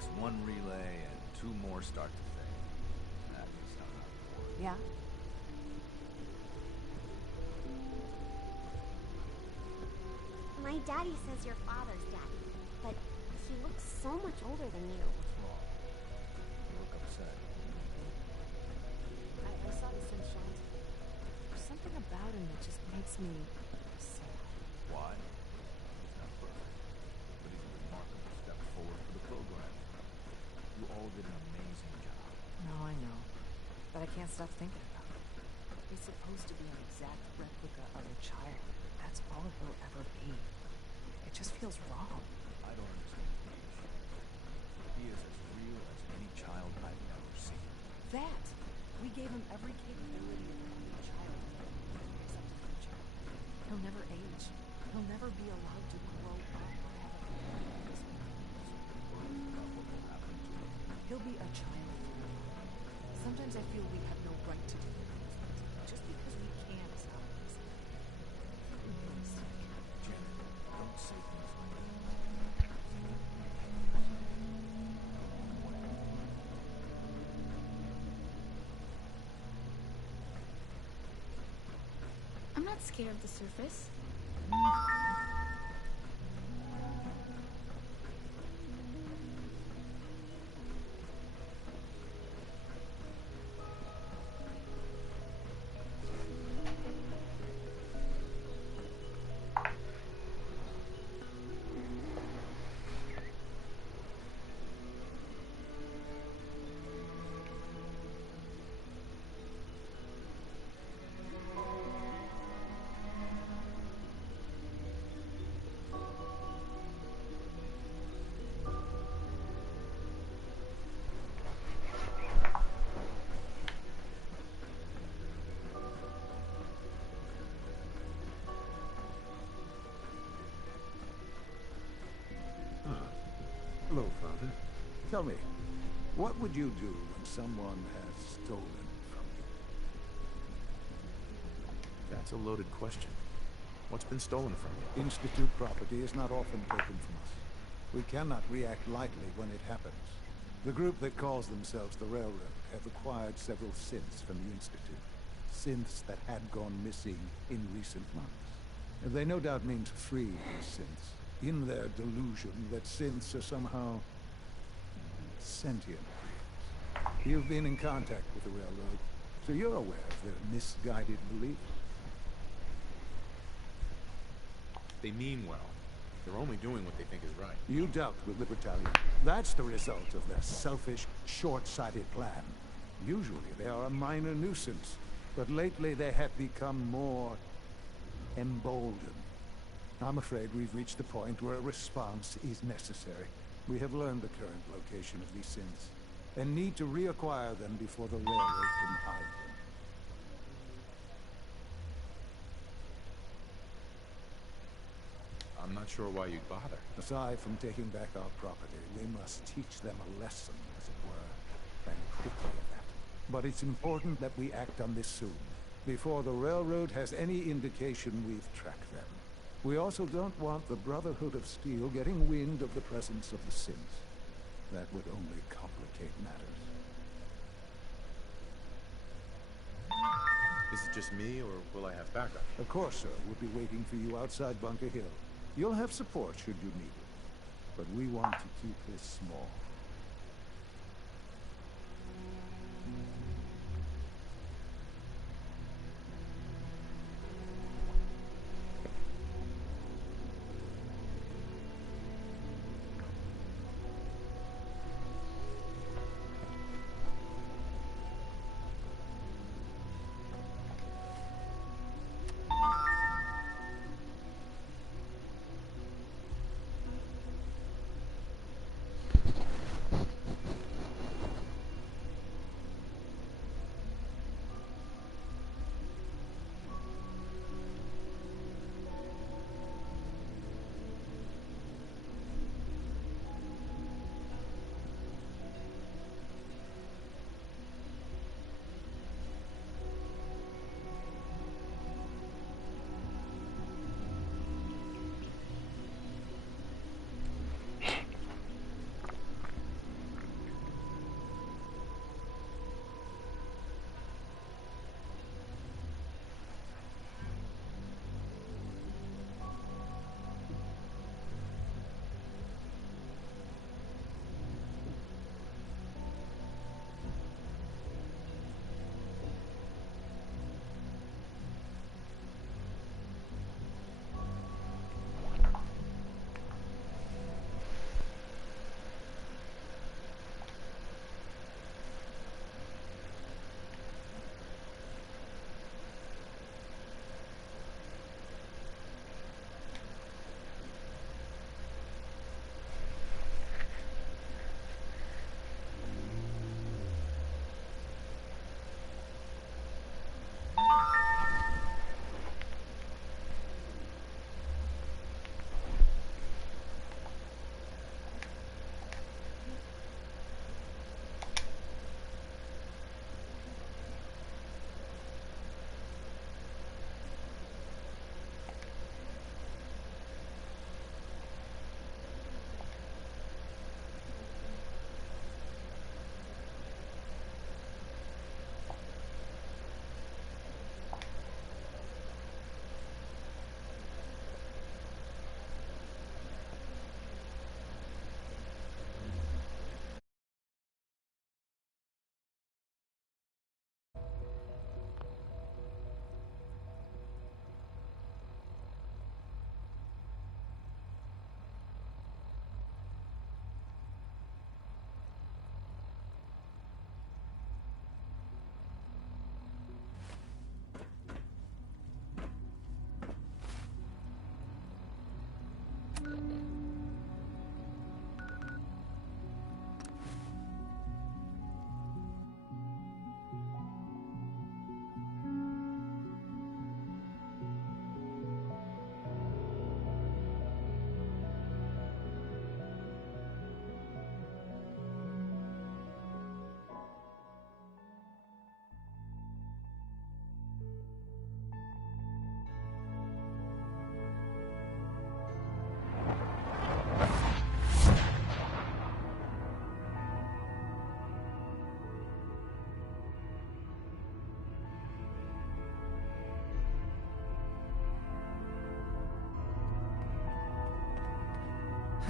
takes one relay and 2 more start to fade. At least I'm not bored. Yeah? My daddy says your father's daddy, but he looks so much older than you. What's wrong? You look upset. I saw the sunshine. There's something about him that just makes me sad. Why? He's not perfect, but he's a remarkable step forward for the program. You all did an amazing job. No, I know. But I can't stop thinking about it. He's supposed to be an exact replica of a child. That's all it will ever be. It just feels wrong. I don't understand Paige. He is as real as any child I've ever seen. That! We gave him every capability of being a child, except the future. He'll never age. He'll never be allowed to grow up or have a family. About what will happen to him. He'll be a child forever. Sometimes I feel we have no right to do things, just because we can is how it is. Jen, don't say things like that. I'm not scared of the surface. Hello, Father. Tell me, what would you do when someone has stolen from you? That's a loaded question. What's been stolen from you? Institute property is not often taken from us. We cannot react lightly when it happens. The group that calls themselves the Railroad have acquired several synths from the Institute. Synths that had gone missing in recent months. And they no doubt mean to free these synths, in their delusion that synths are somehow sentient beings. You've been in contact with the Railroad, so you're aware of their misguided beliefs. They mean well. They're only doing what they think is right. You dealt with the battalion. That's the result of their selfish, short-sighted plan. Usually they are a minor nuisance, but lately they have become more emboldened. I'm afraid we've reached the point where a response is necessary. We have learned the current location of these synths, and need to reacquire them before the Railroad can hide them. I'm not sure why you'd bother. Aside from taking back our property, we must teach them a lesson, as it were, and quickly at that. But it's important that we act on this soon, before the Railroad has any indication we've tracked them. We also don't want the Brotherhood of Steel getting wind of the presence of the synths. That would only complicate matters. Is it just me, or will I have backup? Of course, sir. We'll be waiting for you outside Bunker Hill. You'll have support should you need it. But we want to keep this small.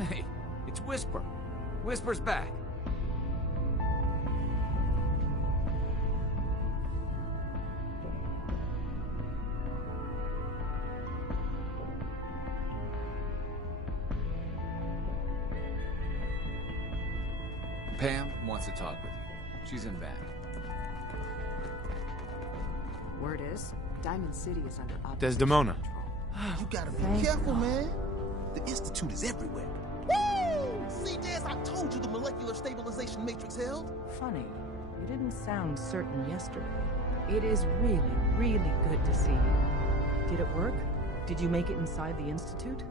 Hey, it's Whisper. Whisper's back. Pam wants to talk with you. She's in back. Word is, Diamond City is under operation Desdemona. control. You gotta be careful, man. The Institute is everywhere. Woo! See, Des, I told you the molecular stabilization matrix held. Funny, you didn't sound certain yesterday. It is really, really good to see you. Did it work? Did you make it inside the Institute?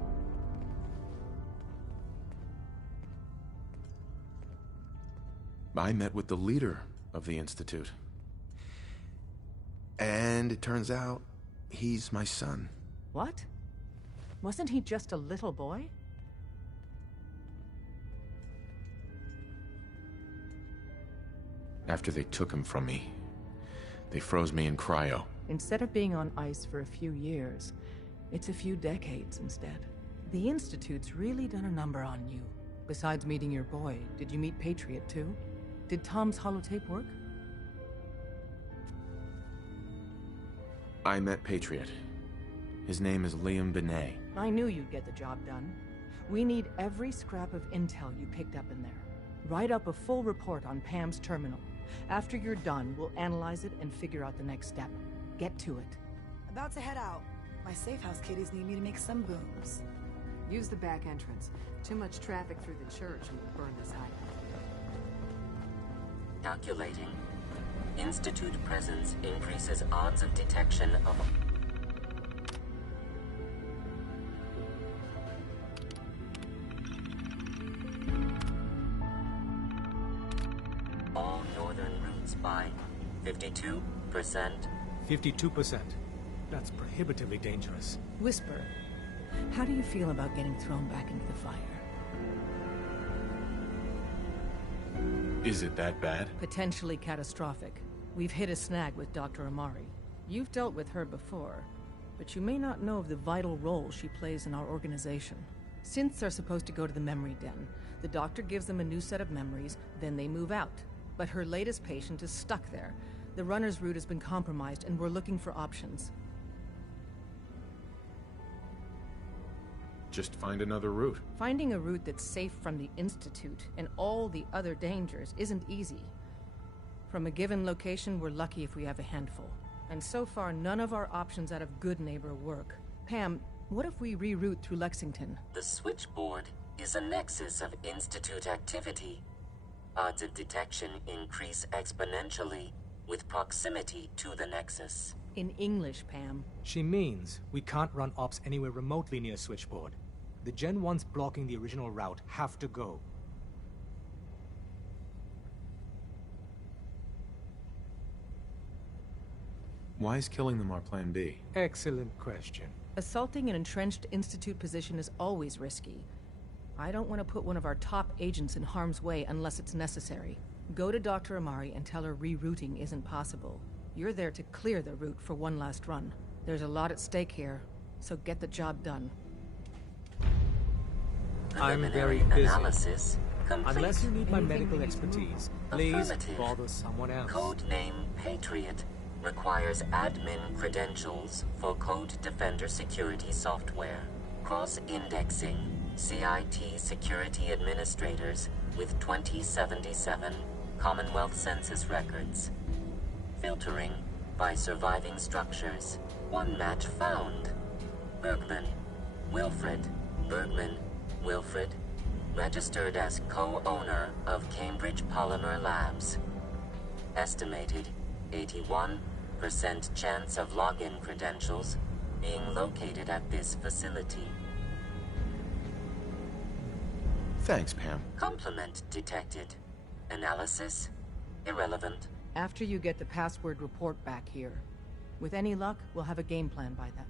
I met with the leader of the Institute. And it turns out, he's my son. What? Wasn't he just a little boy? After they took him from me, they froze me in cryo. Instead of being on ice for a few years, it's a few decades instead. The Institute's really done a number on you. Besides meeting your boy, did you meet Patriot too? Did Tom's holotape work? I met Patriot. His name is Liam Benet. I knew you'd get the job done. We need every scrap of intel you picked up in there. Write up a full report on Pam's terminal. After you're done, we'll analyze it and figure out the next step. Get to it. About to head out. My safe house kiddies need me to make some booms. Use the back entrance. Too much traffic through the church and we'll burn this highway. Calculating. Institute presence increases odds of detection of... all northern routes by 52%. 52%. That's prohibitively dangerous. Whisper, how do you feel about getting thrown back into the fire? Is it that bad? Potentially catastrophic. We've hit a snag with Dr. Amari. You've dealt with her before, but you may not know of the vital role she plays in our organization. Synths are supposed to go to the memory den. The doctor gives them a new set of memories, then they move out. But her latest patient is stuck there. The runner's route has been compromised, and we're looking for options. Just find another route. Finding a route that's safe from the Institute and all the other dangers isn't easy. From a given location, we're lucky if we have a handful. And so far, none of our options out of Good Neighbor work. Pam, what if we reroute through Lexington? The switchboard is a nexus of Institute activity. Odds of detection increase exponentially with proximity to the nexus. In English, Pam. She means we can't run ops anywhere remotely near Switchboard. The Gen 1s blocking the original route have to go. Why is killing them our plan B? Excellent question. Assaulting an entrenched Institute position is always risky. I don't want to put one of our top agents in harm's way unless it's necessary. Go to Dr. Amari and tell her rerouting isn't possible. You're there to clear the route for one last run. There's a lot at stake here, so get the job done. I'm very Preliminary busy. analysis complete. Unless you need my Anything medical we need to expertise, please Affirmative. bother someone else. Codename Patriot requires admin credentials for Code Defender security software. Cross-indexing CIT security administrators with 2077 Commonwealth Census records. Filtering by surviving structures. One match found. Bergman, Wilfred. Bergman, Wilfred. Registered as co-owner of Cambridge Polymer Labs. Estimated 81% chance of login credentials being located at this facility. Thanks, Pam. Complement detected. Analysis irrelevant. After you get the password report back here. With any luck, we'll have a game plan by then.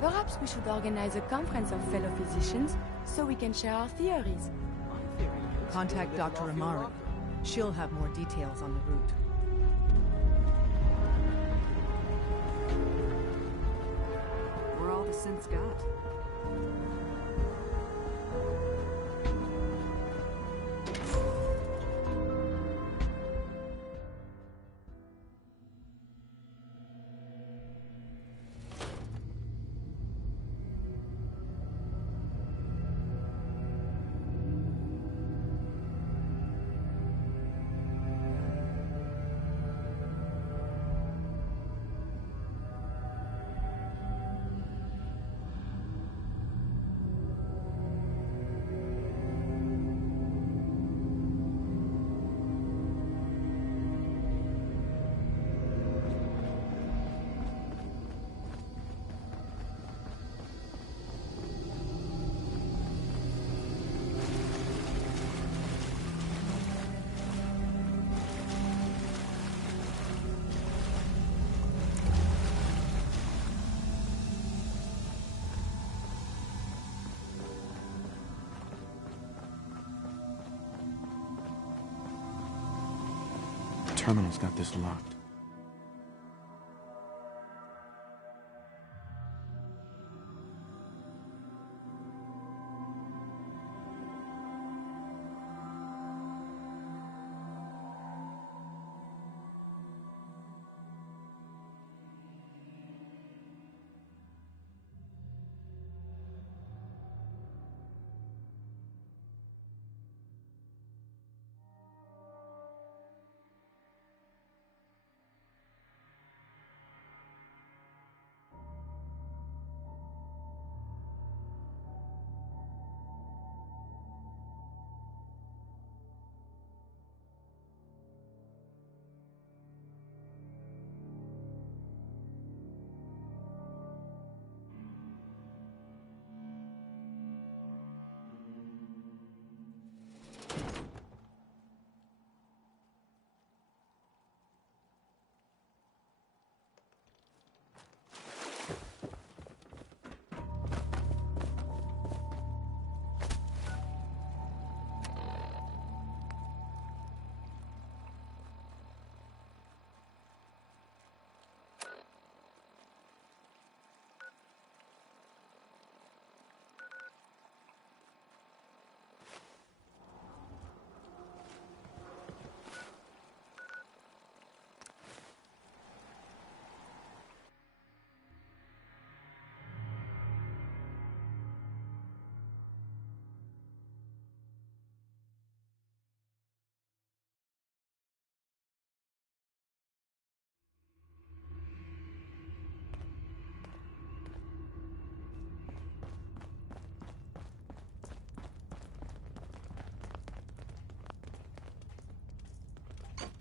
Perhaps we should organize a conference of fellow physicians so we can share our theories. Contact Dr. Amari. She'll have more details on the route. We're all the synths got. The terminal's got this locked.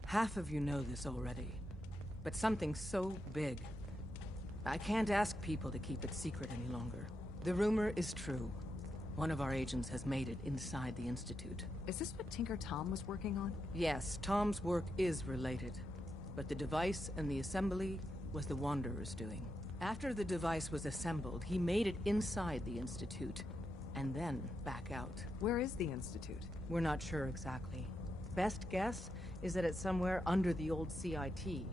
Half of you know this already, but something so big, I can't ask people to keep it secret any longer. The rumor is true. One of our agents has made it inside the Institute. Is this what Tinker Tom was working on? Yes, Tom's work is related, but the device and the assembly was the Wanderer's doing. After the device was assembled, he made it inside the Institute, and then back out. Where is the Institute? We're not sure exactly. Best guess is that it's somewhere under the old CIT.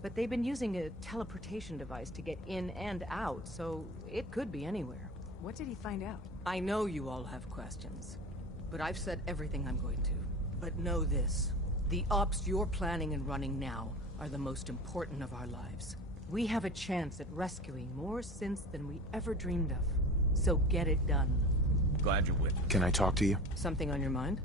But they've been using a teleportation device to get in and out, so it could be anywhere. What did he find out? I know you all have questions, but I've said everything I'm going to. But know this, the ops you're planning and running now are the most important of our lives. We have a chance at rescuing more synths than we ever dreamed of. So get it done. Glad you're with me. Can I talk to you? Something on your mind?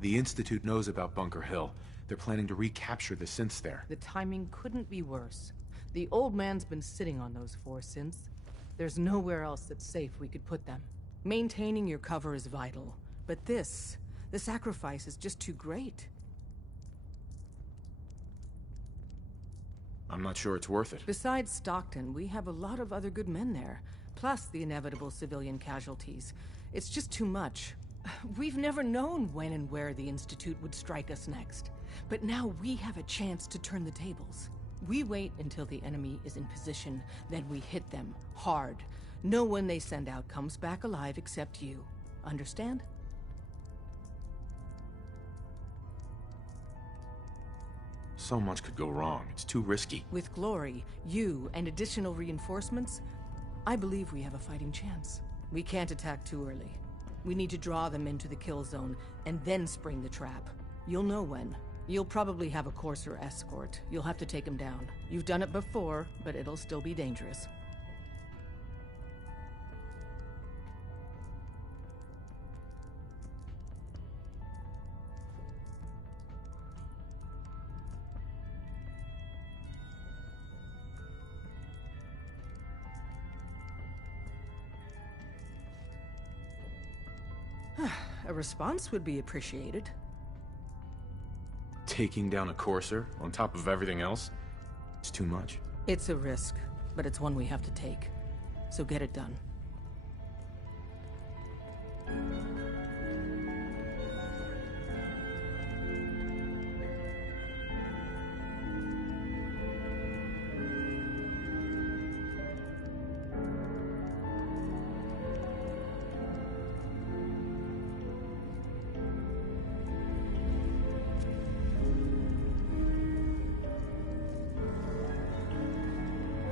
The Institute knows about Bunker Hill. They're planning to recapture the synths there. The timing couldn't be worse. The old man's been sitting on those 4 synths. There's nowhere else that's safe we could put them. Maintaining your cover is vital, but the sacrifice is just too great. I'm not sure it's worth it. Besides Stockton, we have a lot of other good men there, plus the inevitable civilian casualties. It's just too much. We've never known when and where the Institute would strike us next. But now we have a chance to turn the tables. We wait until the enemy is in position, then we hit them hard. No one they send out comes back alive except you. Understand? So much could go wrong. It's too risky. With Glory, you, and additional reinforcements, I believe we have a fighting chance. We can't attack too early. We need to draw them into the kill zone, and then spring the trap. You'll know when. You'll probably have a Courser escort. You'll have to take him down. You've done it before, but it'll still be dangerous. A response would be appreciated. Taking down a Courser on top of everything else? It's too much. It's a risk, but it's one we have to take. So get it done.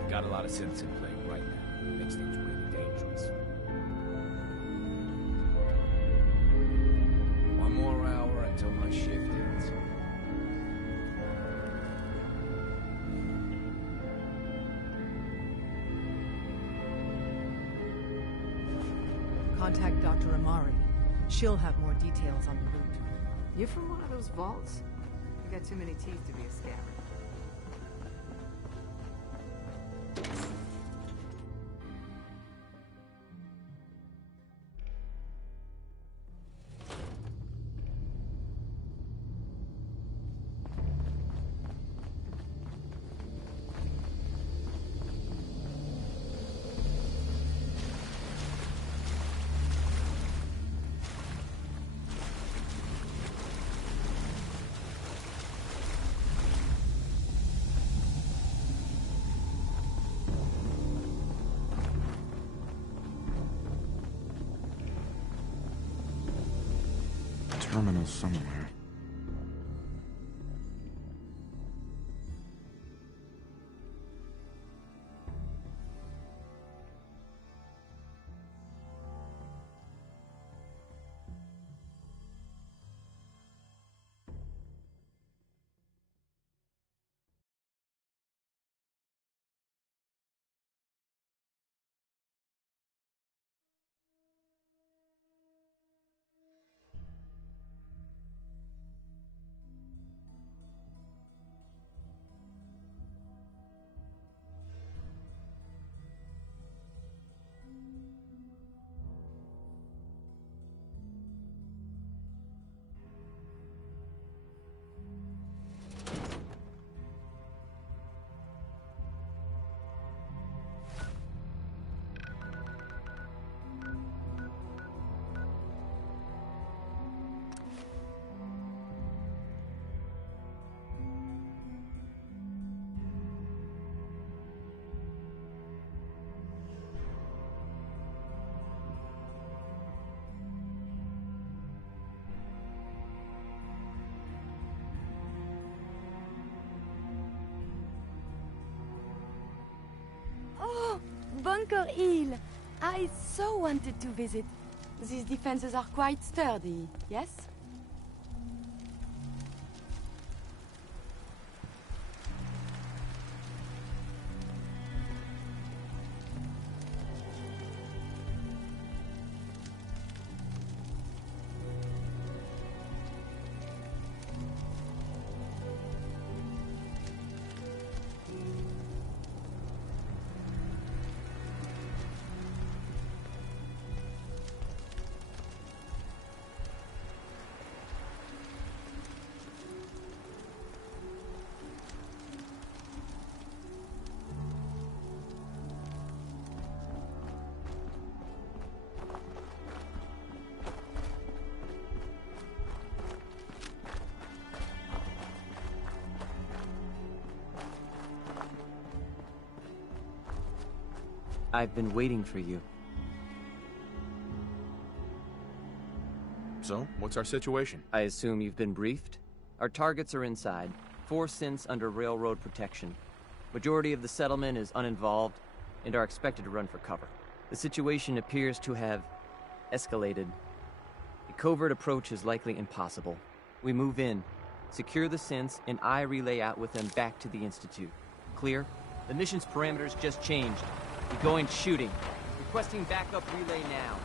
Got a lot of synths in play right now. Makes things really dangerous. One more hour until my shift ends. Contact Dr. Amari. She'll have more details on the route. You from one of those vaults? You got too many teeth to be a scammer. Terminal somewhere. Bunker Hill. I so wanted to visit. These defenses are quite sturdy, yes? I've been waiting for you. So, what's our situation? I assume you've been briefed? Our targets are inside. 4 synths under railroad protection. Majority of the settlement is uninvolved and are expected to run for cover. The situation appears to have escalated. A covert approach is likely impossible. We move in, secure the synths, and I relay out with them back to the Institute. Clear? The mission's parameters just changed. We go in shooting. Requesting backup relay now.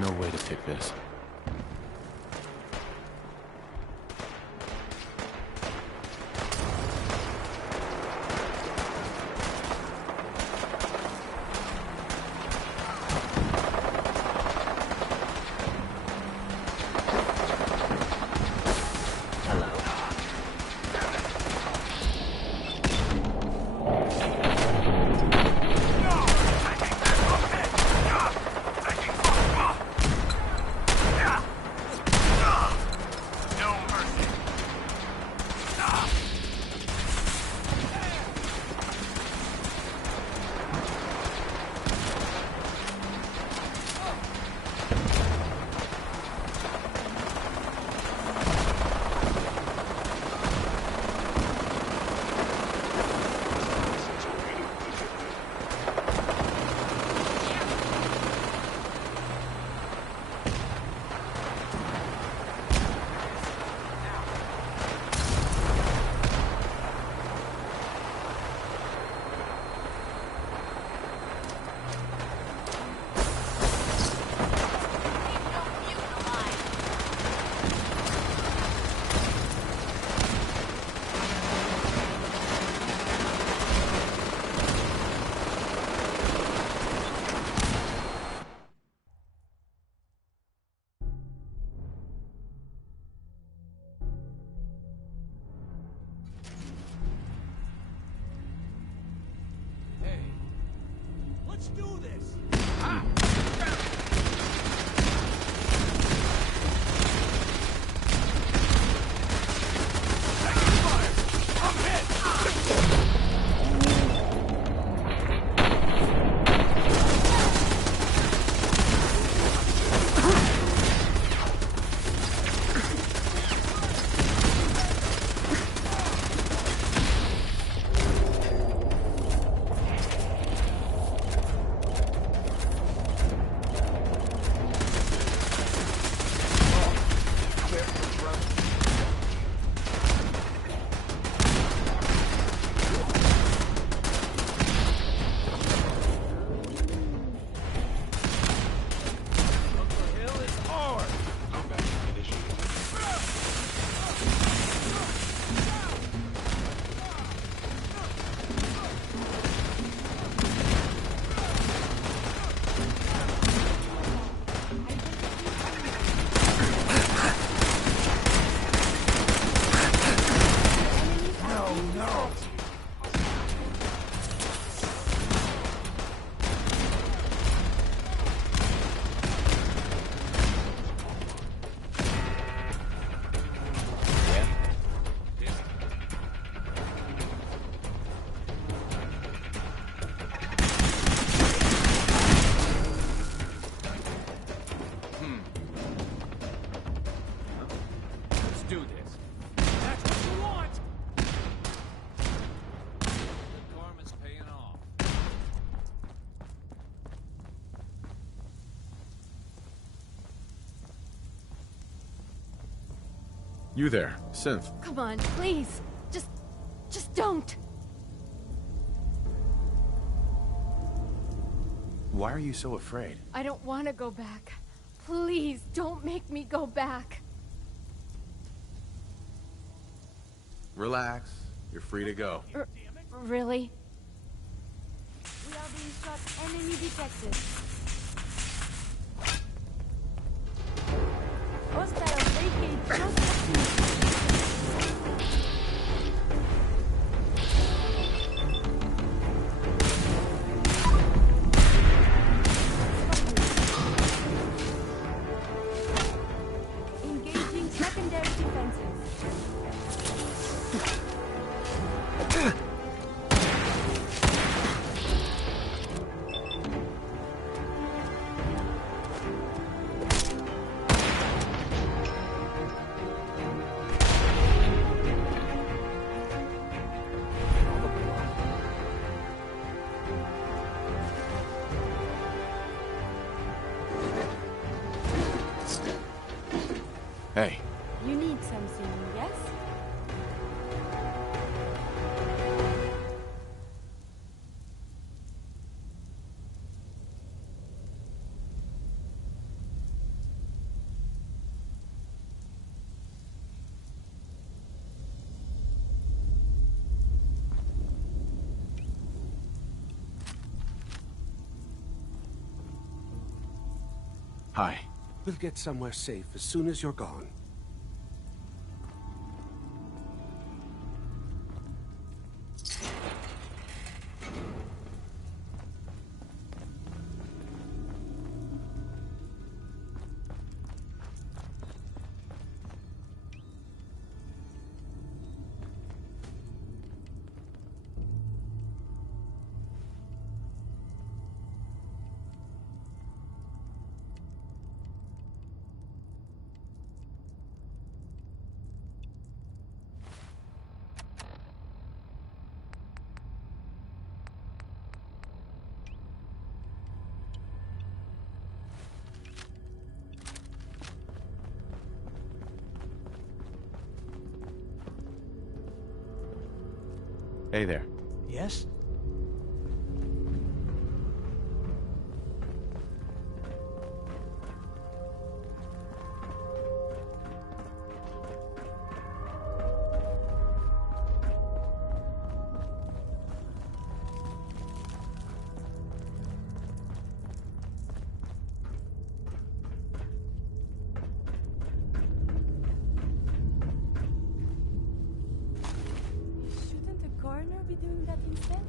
No way to pick this. Let's do this! You there, Synth. Come on, please. Just don't. Why are you so afraid? I don't want to go back. Please, don't make me go back. Relax. You're free to go. Really? We are being shot. Enemy detected. Hostile vacate. Hey. You need something, yes? Hi. We'll get somewhere safe as soon as you're gone. Hey there. Yes? Shouldn't a coroner be doing that instead?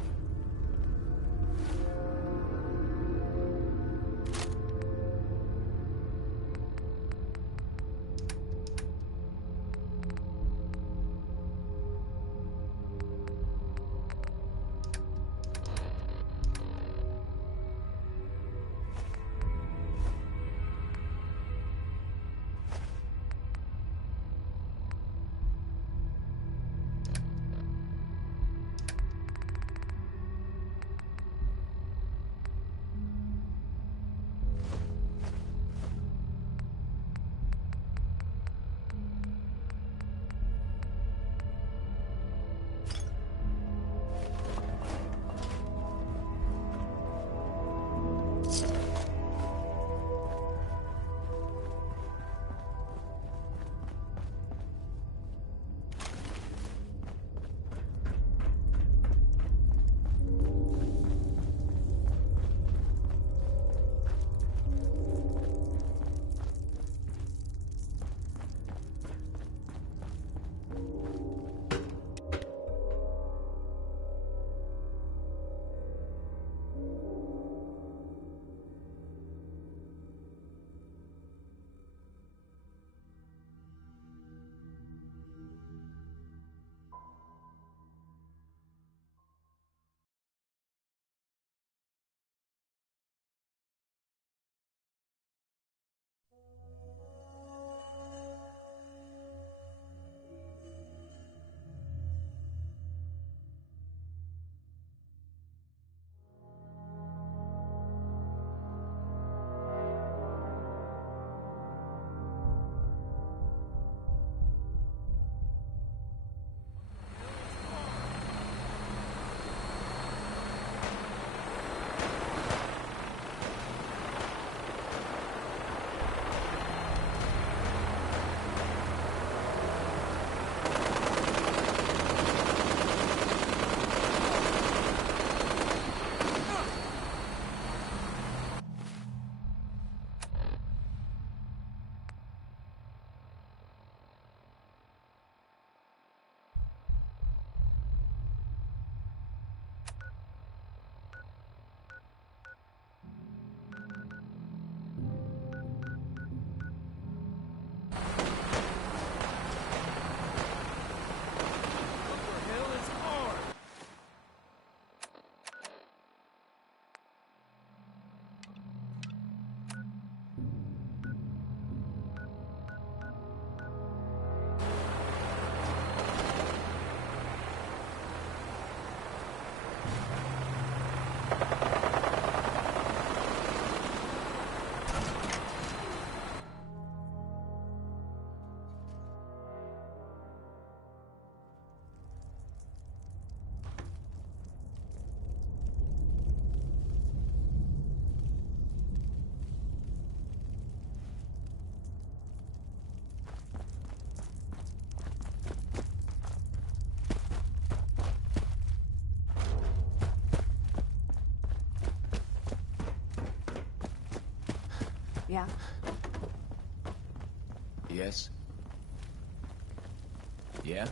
Yeah? Yes? Yeah?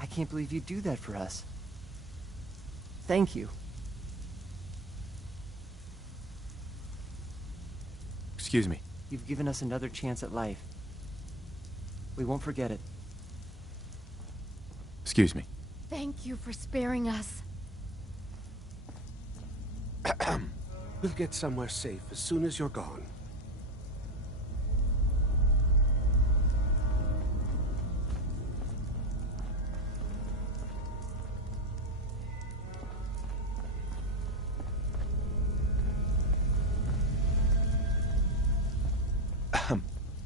I can't believe you do that for us. Thank you. Excuse me. You've given us another chance at life. We won't forget it. Excuse me. Thank you for sparing us. We'll get somewhere safe as soon as you're gone.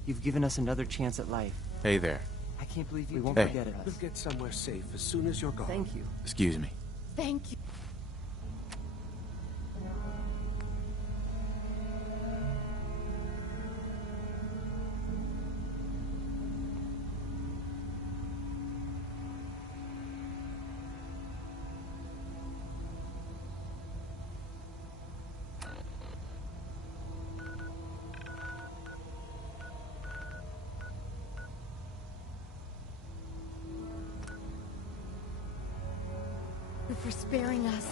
You've given us another chance at life. Hey there. I can't believe you won't Hey. forget We'll us. get somewhere safe as soon as you're gone. Thank you. Excuse me. Thank you. For sparing us.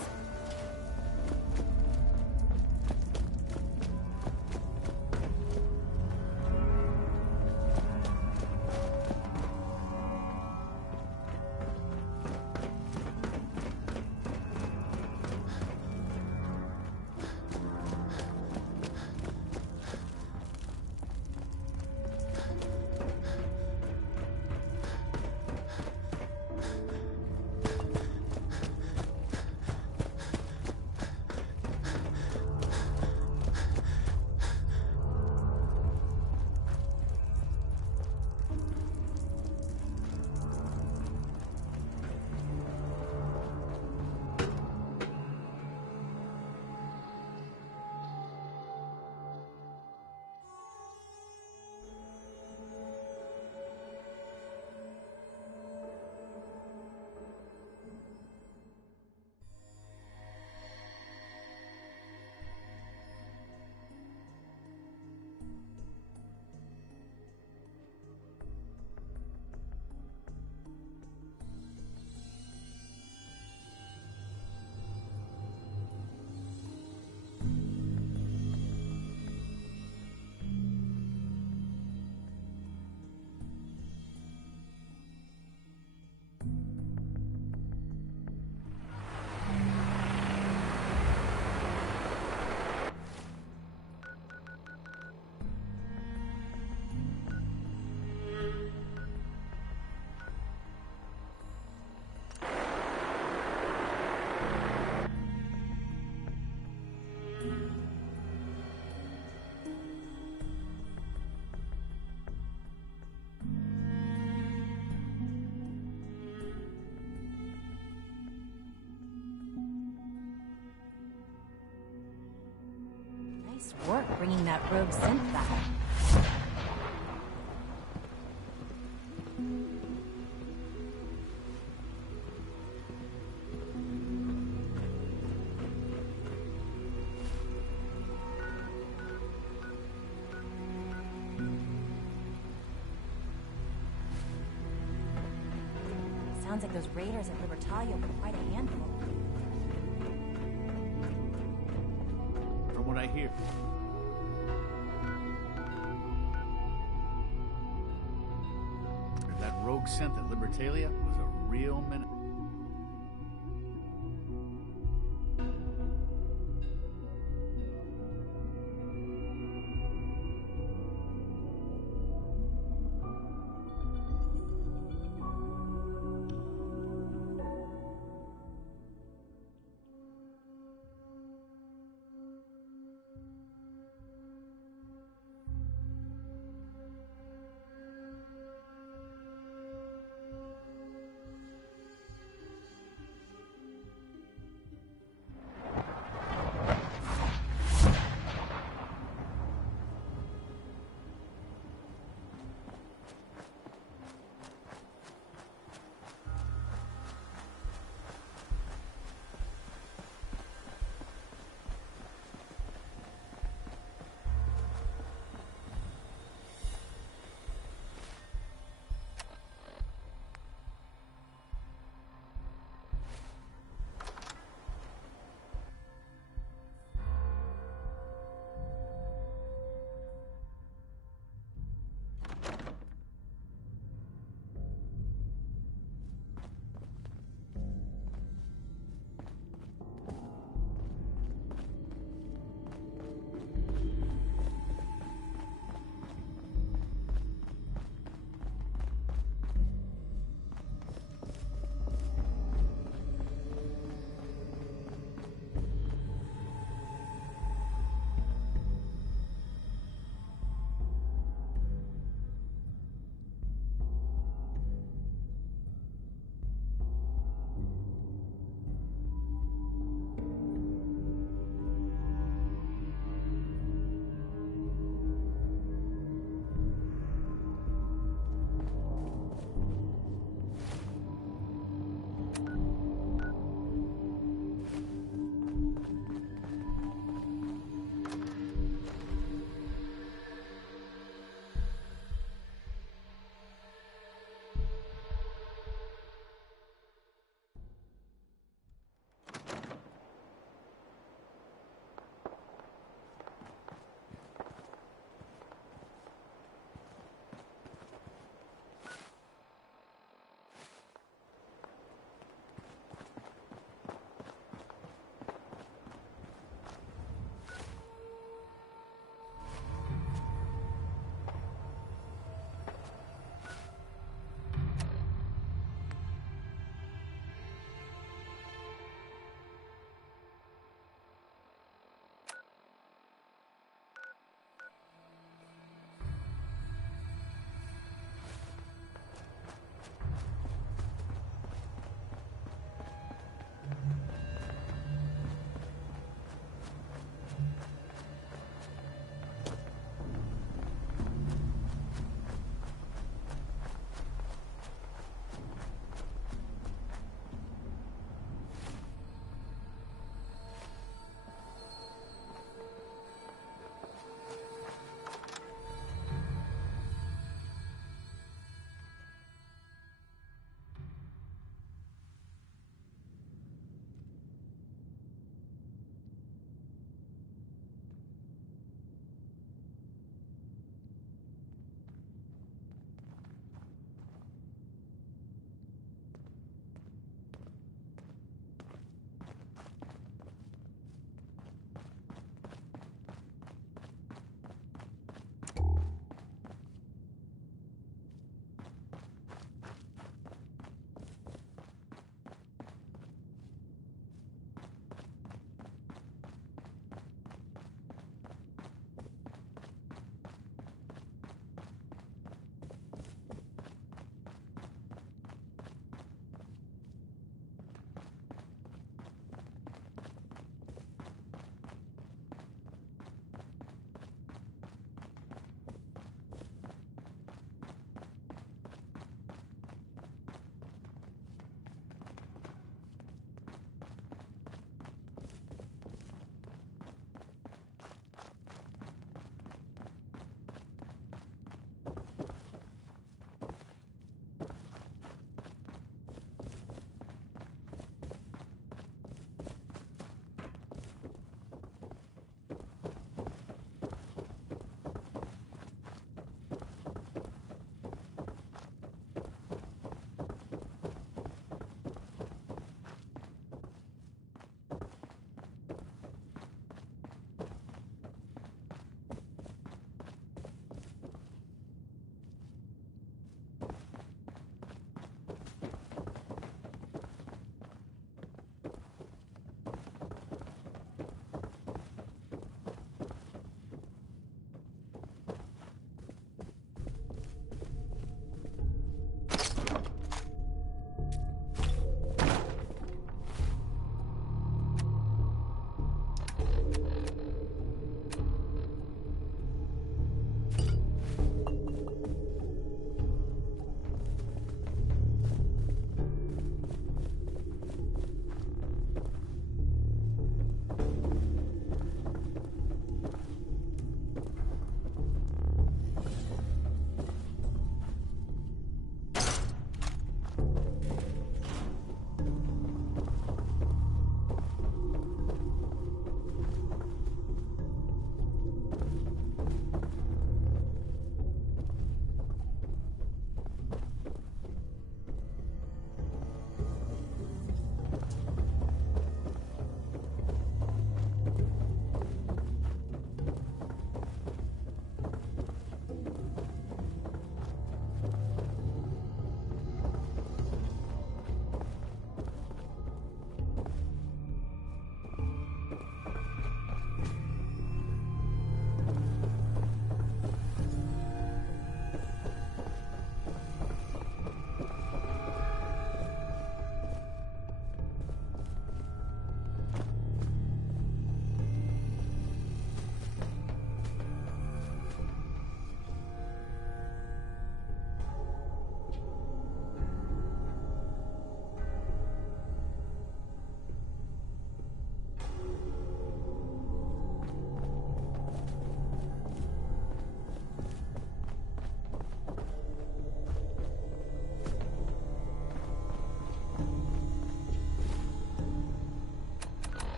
Nice work bringing that rogue synth back. Sounds like those raiders at Libertalia were quite a handful. From what I hear. That rogue synth at Libertalia was a real menace.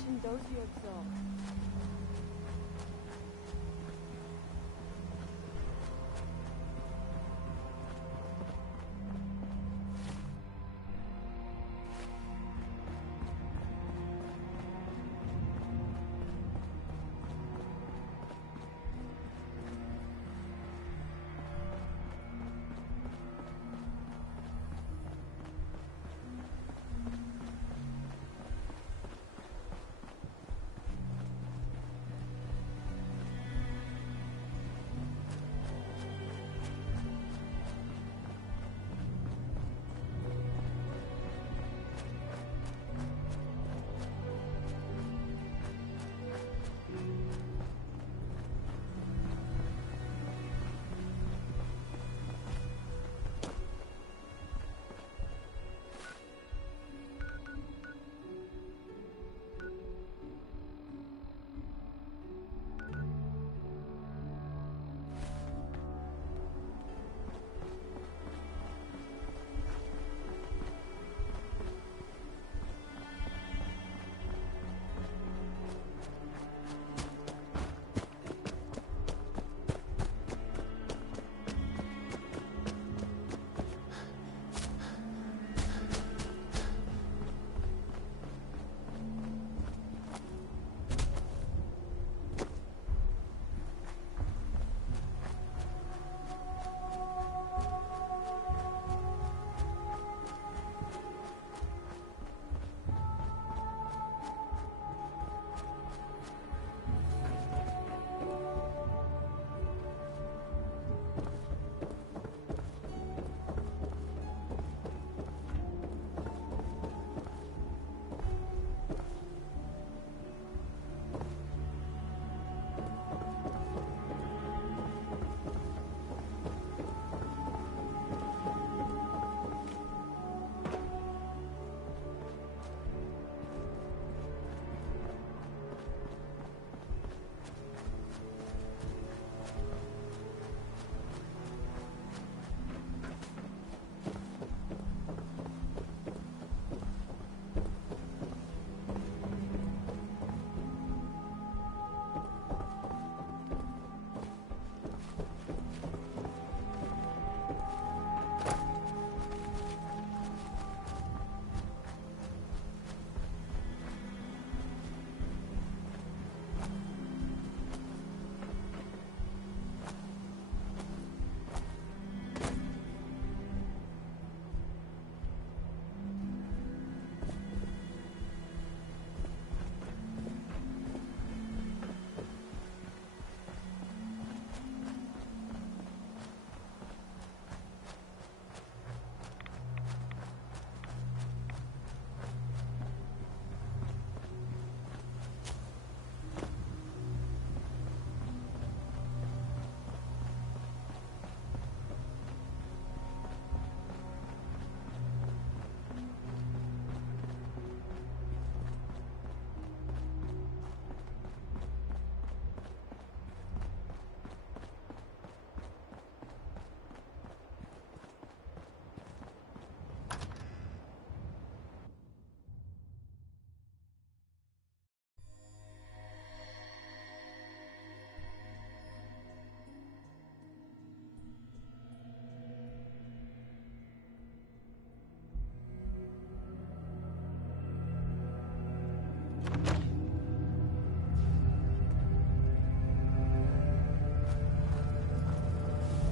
information those you absorb.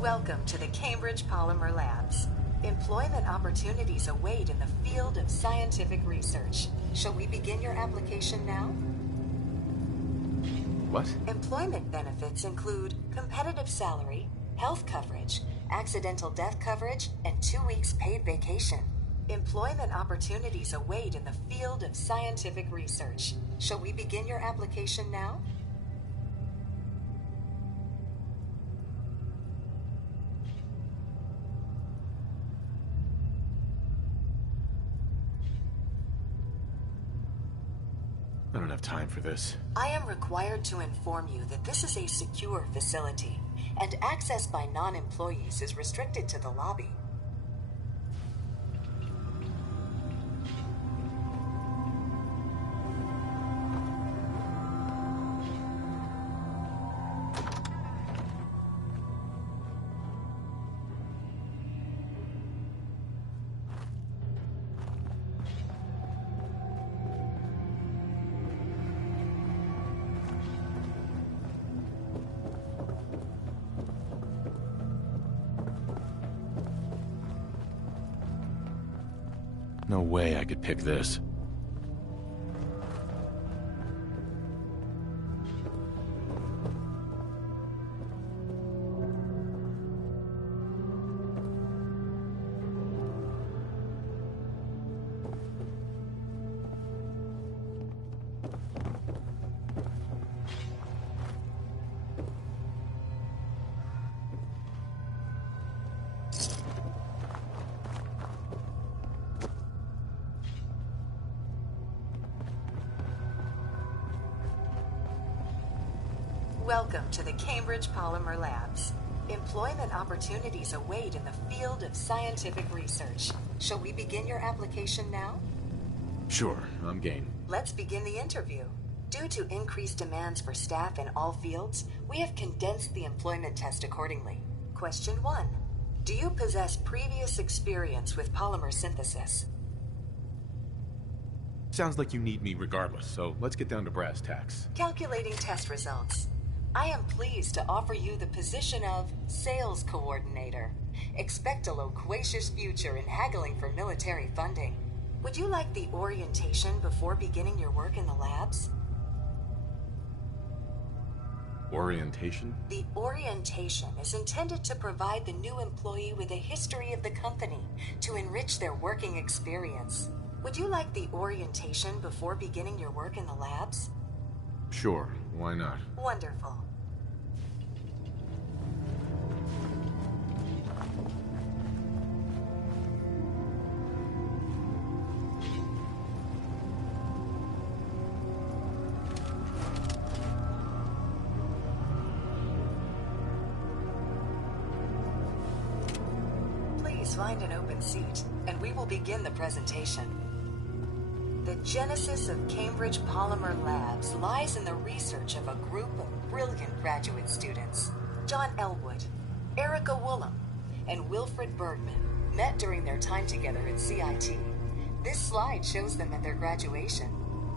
Welcome to the Cambridge Polymer Labs. Employment opportunities await in the field of scientific research. Shall we begin your application now? What? Employment benefits include competitive salary, health coverage, accidental death coverage, and 2 weeks paid vacation. Employment opportunities await in the field of scientific research. Shall we begin your application now? I don't have time for this. I am required to inform you that this is a secure facility, and access by non-employees is restricted to the lobby. No way I could pick this. Welcome to the Cambridge Polymer Labs. Employment opportunities await in the field of scientific research. Shall we begin your application now? Sure, I'm game. Let's begin the interview. Due to increased demands for staff in all fields, we have condensed the employment test accordingly. Question 1. Do you possess previous experience with polymer synthesis? Sounds like you need me regardless, so let's get down to brass tacks. Calculating test results. I am pleased to offer you the position of Sales Coordinator. Expect a loquacious future in haggling for military funding. Would you like the orientation before beginning your work in the labs? Orientation? The orientation is intended to provide the new employee with a history of the company to enrich their working experience. Would you like the orientation before beginning your work in the labs? Sure, why not? Wonderful. Please find an open seat, and we will begin the presentation. The genesis of Cambridge Polymer Labs lies in the research of a group of brilliant graduate students. John Elwood, Erica Woolham, and Wilfred Bergman met during their time together at CIT. This slide shows them at their graduation.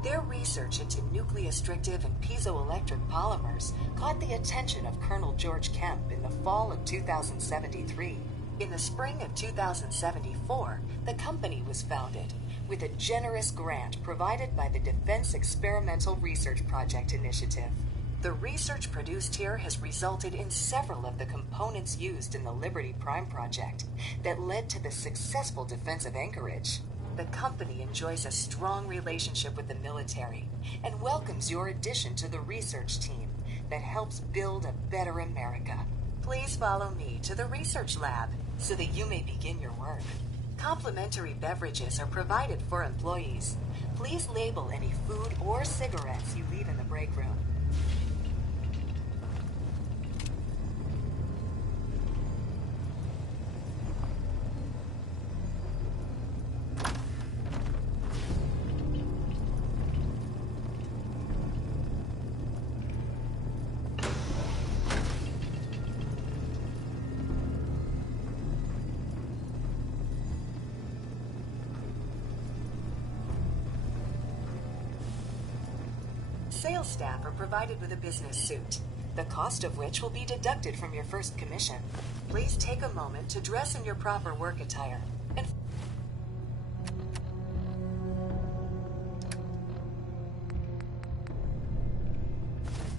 Their research into nucleostrictive and piezoelectric polymers caught the attention of Colonel George Kemp in the fall of 2073. In the spring of 2074, the company was founded, with a generous grant provided by the Defense Experimental Research Project Initiative. The research produced here has resulted in several of the components used in the Liberty Prime project that led to the successful defense of Anchorage. The company enjoys a strong relationship with the military and welcomes your addition to the research team that helps build a better America. Please follow me to the research lab so that you may begin your work. Complimentary beverages are provided for employees. Please label any food or cigarettes you leave in the break room. Sales staff are provided with a business suit, the cost of which will be deducted from your first commission. Please take a moment to dress in your proper work attire and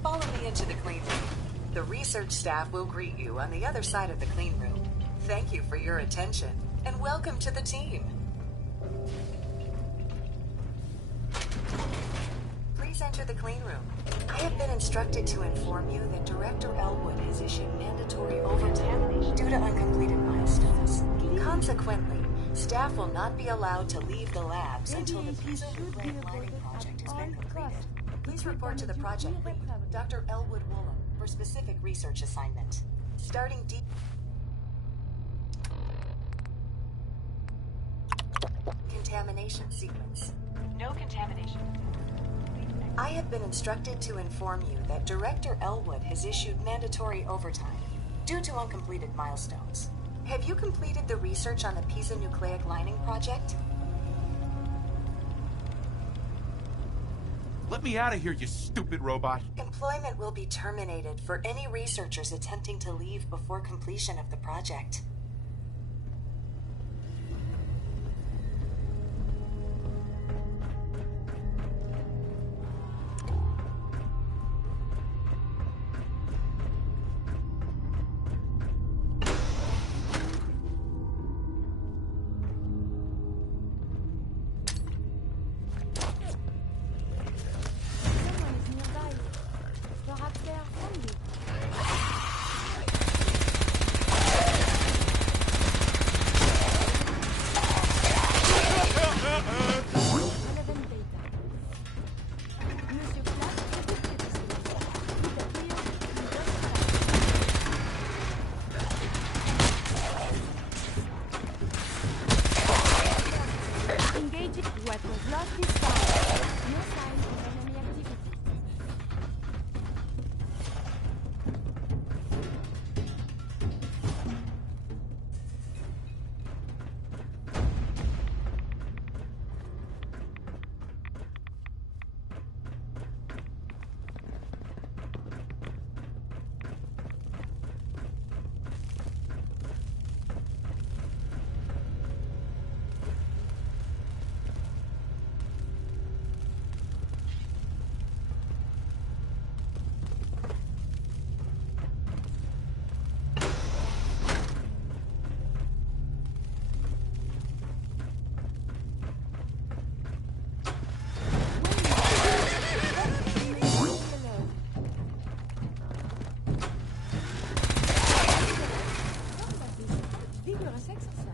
follow me into the clean room. The research staff will greet you on the other side of the clean room. Thank you for your attention and welcome to the team. Enter the clean room. I have been instructed to inform you that Director Elwood has issued mandatory overtime due to uncompleted milestones. Consequently, staff will not be allowed to leave the labs until the piezoelectric lining project has been completed. Please report to the project lead, Dr. Elwood Woolham, for specific research assignment. Starting contamination sequence. No contamination. I have been instructed to inform you that Director Elwood has issued mandatory overtime due to uncompleted milestones. Have you completed the research on the piezonucleic lining project? Let me out of here, you stupid robot! Employment will be terminated for any researchers attempting to leave before completion of the project. exercise.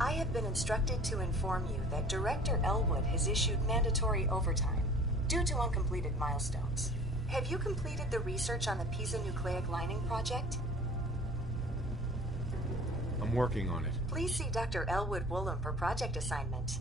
I have been instructed to inform you that Director Elwood has issued mandatory overtime due to uncompleted milestones. Have you completed the research on the Pisa nucleic lining project? I'm working on it. Please see Dr. Elwood Woolham for project assignment.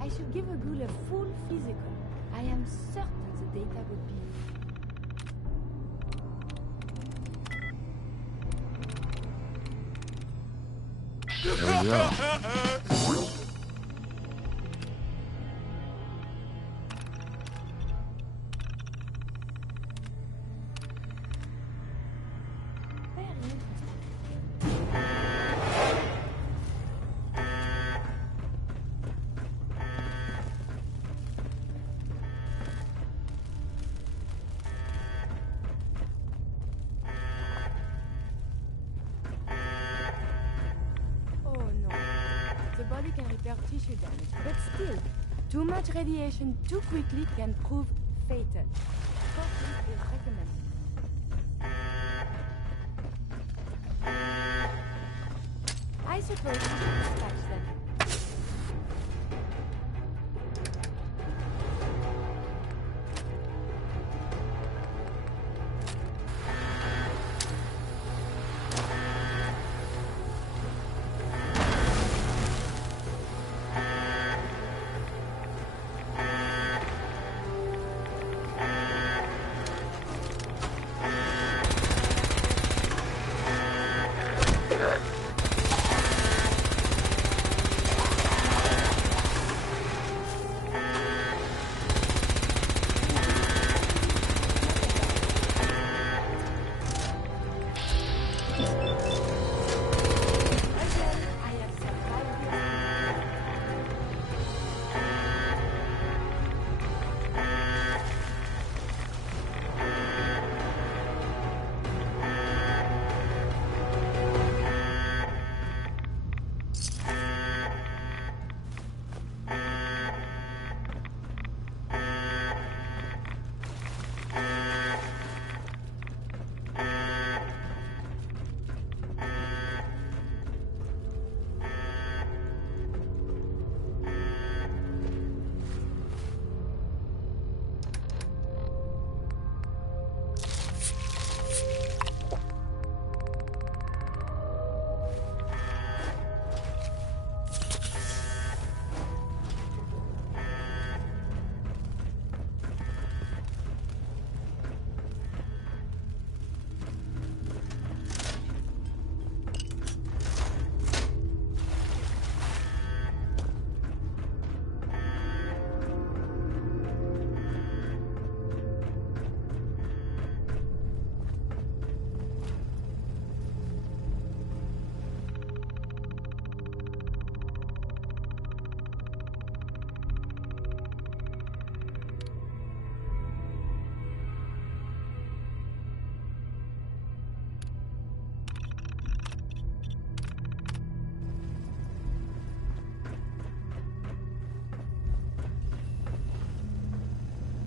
I should give a ghoul a full physical. I am certain the data would be... There we go. Can repair tissue damage, but still, too much radiation too quickly can prove fatal. Caution is recommended. I suppose we should dispatch them.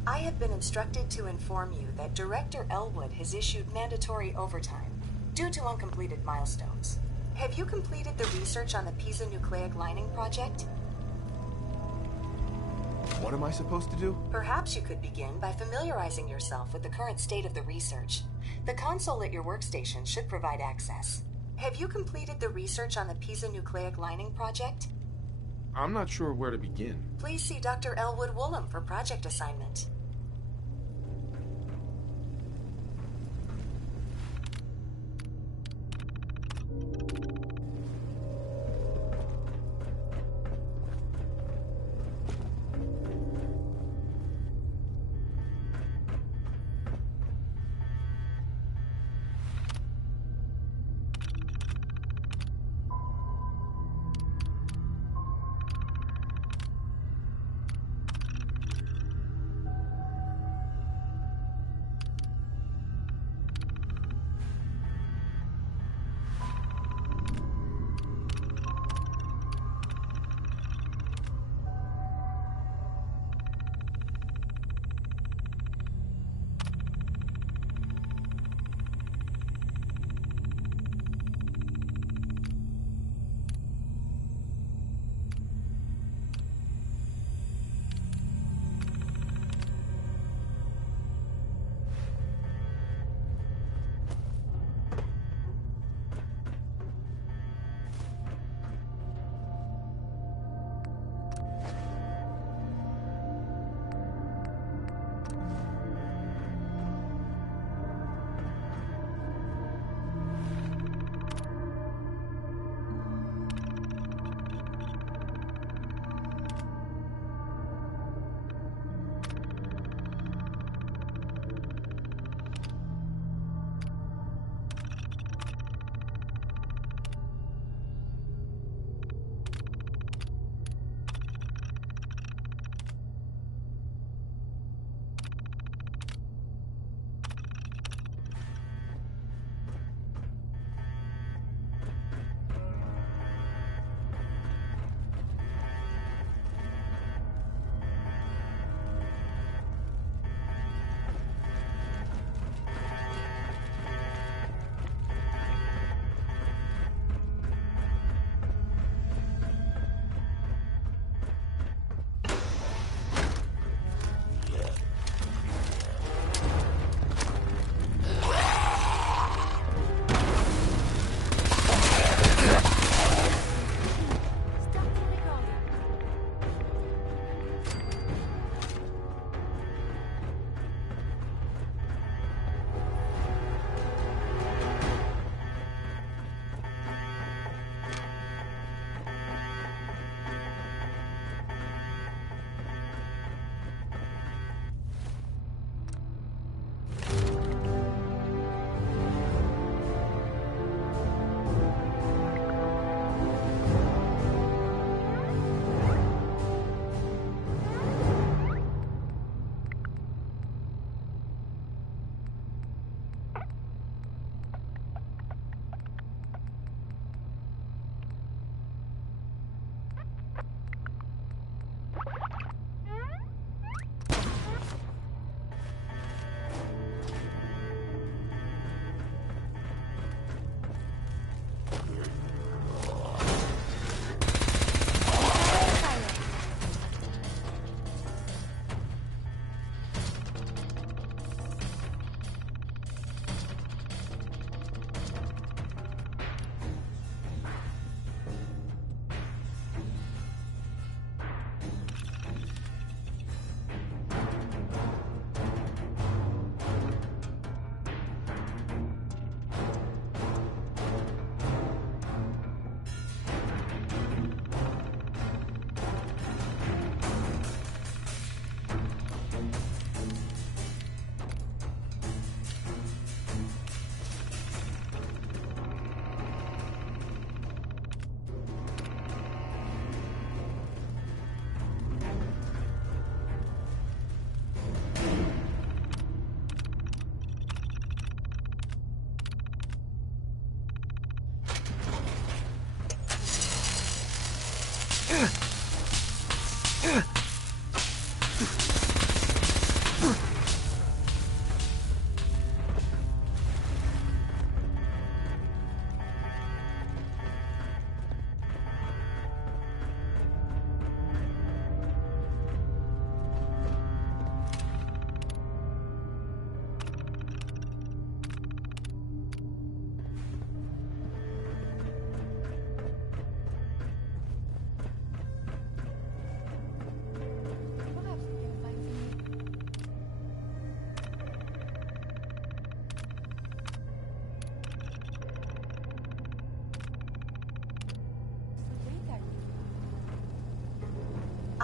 I have been instructed to inform you that Director Elwood has issued mandatory overtime due to uncompleted milestones. Have you completed the research on the Pisa nucleic lining project? What am I supposed to do? Perhaps you could begin by familiarizing yourself with the current state of the research. The console at your workstation should provide access. Have you completed the research on the Pisa nucleic lining project? I'm not sure where to begin. Please see Dr. Elwood Woolham for project assignment.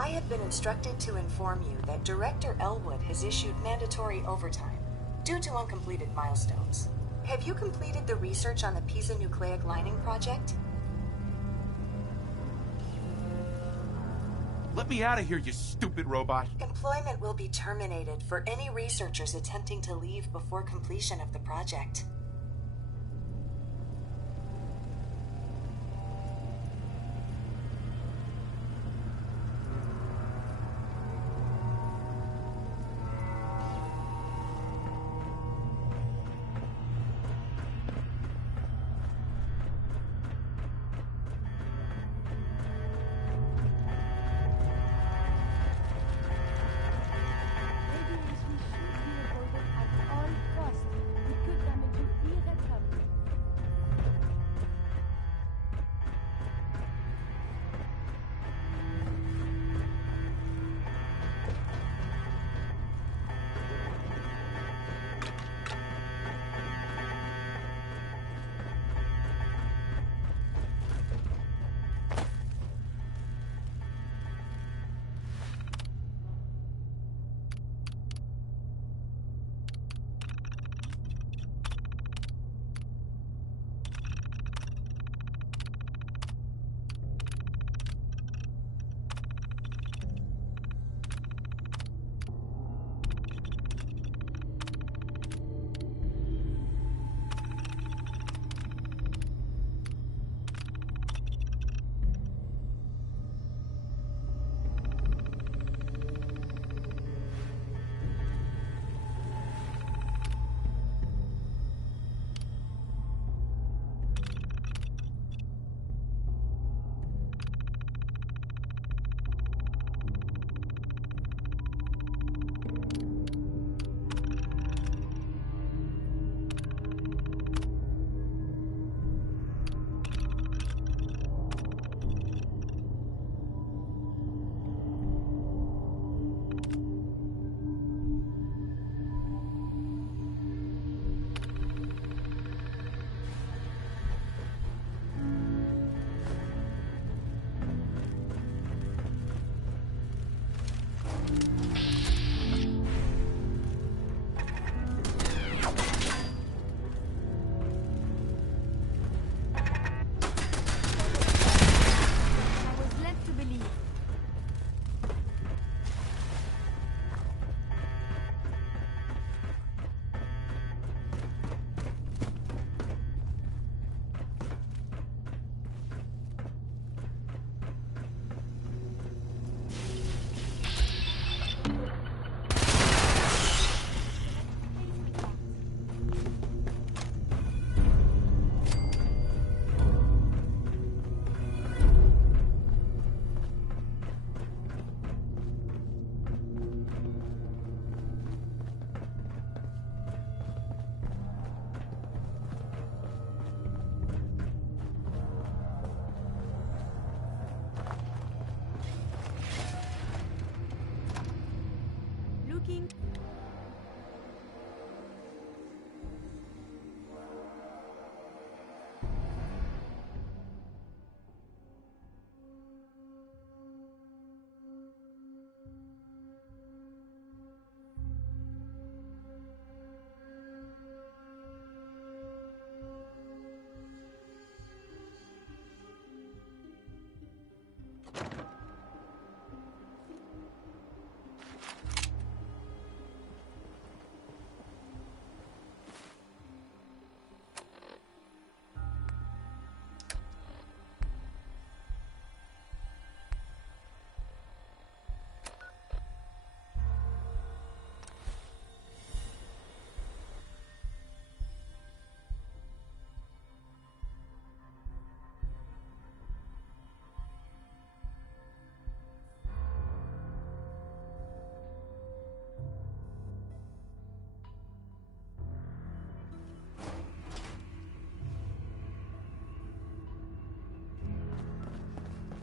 I have been instructed to inform you that Director Elwood has issued mandatory overtime due to uncompleted milestones. Have you completed the research on the Pisa nucleic lining project? Let me out of here, you stupid robot! Employment will be terminated for any researchers attempting to leave before completion of the project.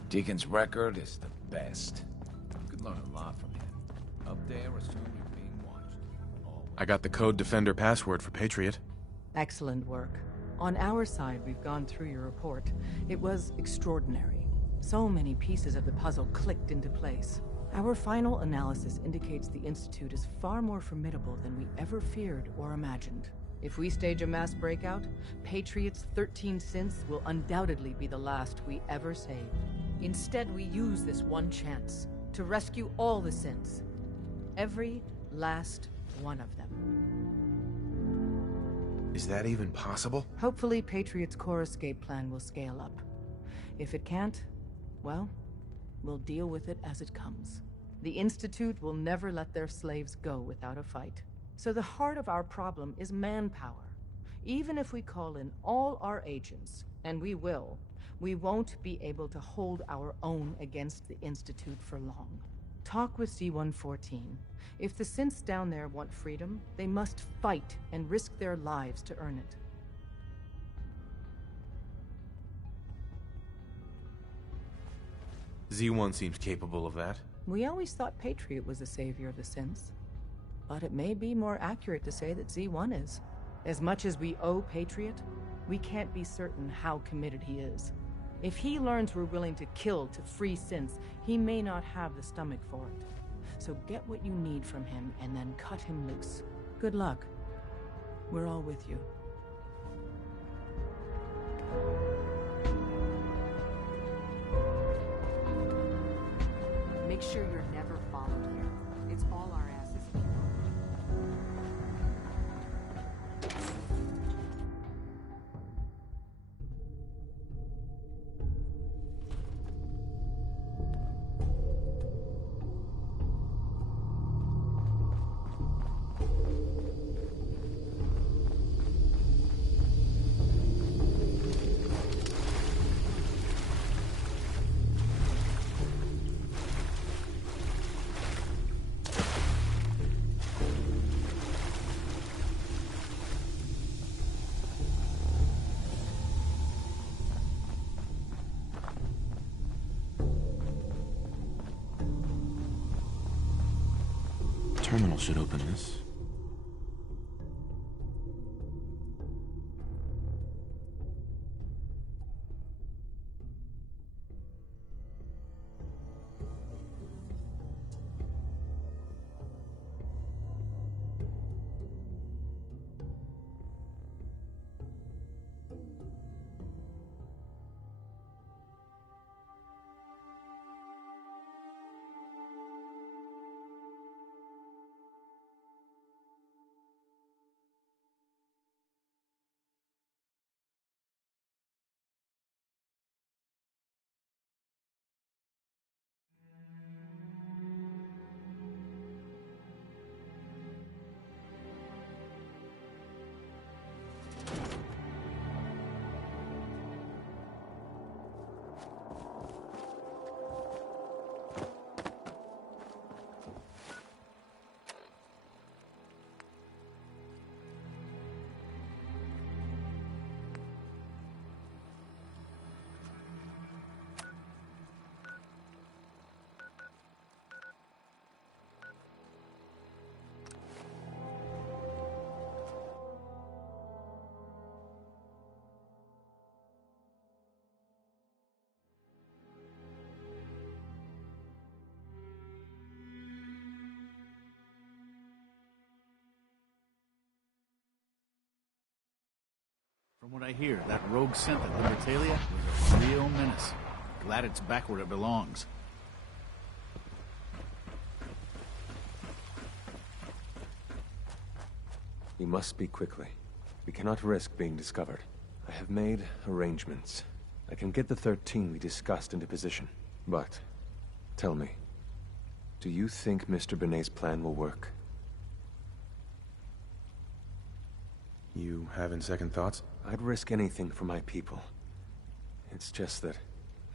Deacon's record is the best. You could learn a lot from him. Up there, assume you're being watched. I got the Code Defender password for Patriot. Excellent work. On our side, we've gone through your report. It was extraordinary. So many pieces of the puzzle clicked into place. Our final analysis indicates the Institute is far more formidable than we ever feared or imagined. If we stage a mass breakout, Patriot's 13 synths will undoubtedly be the last we ever save. Instead, we use this one chance to rescue all the synths. Every last one of them. Is that even possible? Hopefully, Patriot's core escape plan will scale up. If it can't, well, we'll deal with it as it comes. The Institute will never let their slaves go without a fight. So the heart of our problem is manpower. Even if we call in all our agents, and we will, we won't be able to hold our own against the Institute for long. Talk with C-114. If the synths down there want freedom, they must fight and risk their lives to earn it. Z1 seems capable of that. We always thought Patriot was the savior of the synths. But it may be more accurate to say that Z1 is. As much as we owe Patriot, we can't be certain how committed he is. If he learns we're willing to kill to free synths, he may not have the stomach for it. So get what you need from him and then cut him loose. Good luck. We're all with you. Make sure you're never followed here. It's all our asses. Terminal should open this. From what I hear, that rogue synth at Libertalia was a real menace. Glad it's back where it belongs. We must speak quickly. We cannot risk being discovered. I have made arrangements. I can get the 13 we discussed into position. But, tell me, do you think Mr. Benet's plan will work? You having second thoughts? I'd risk anything for my people. It's just that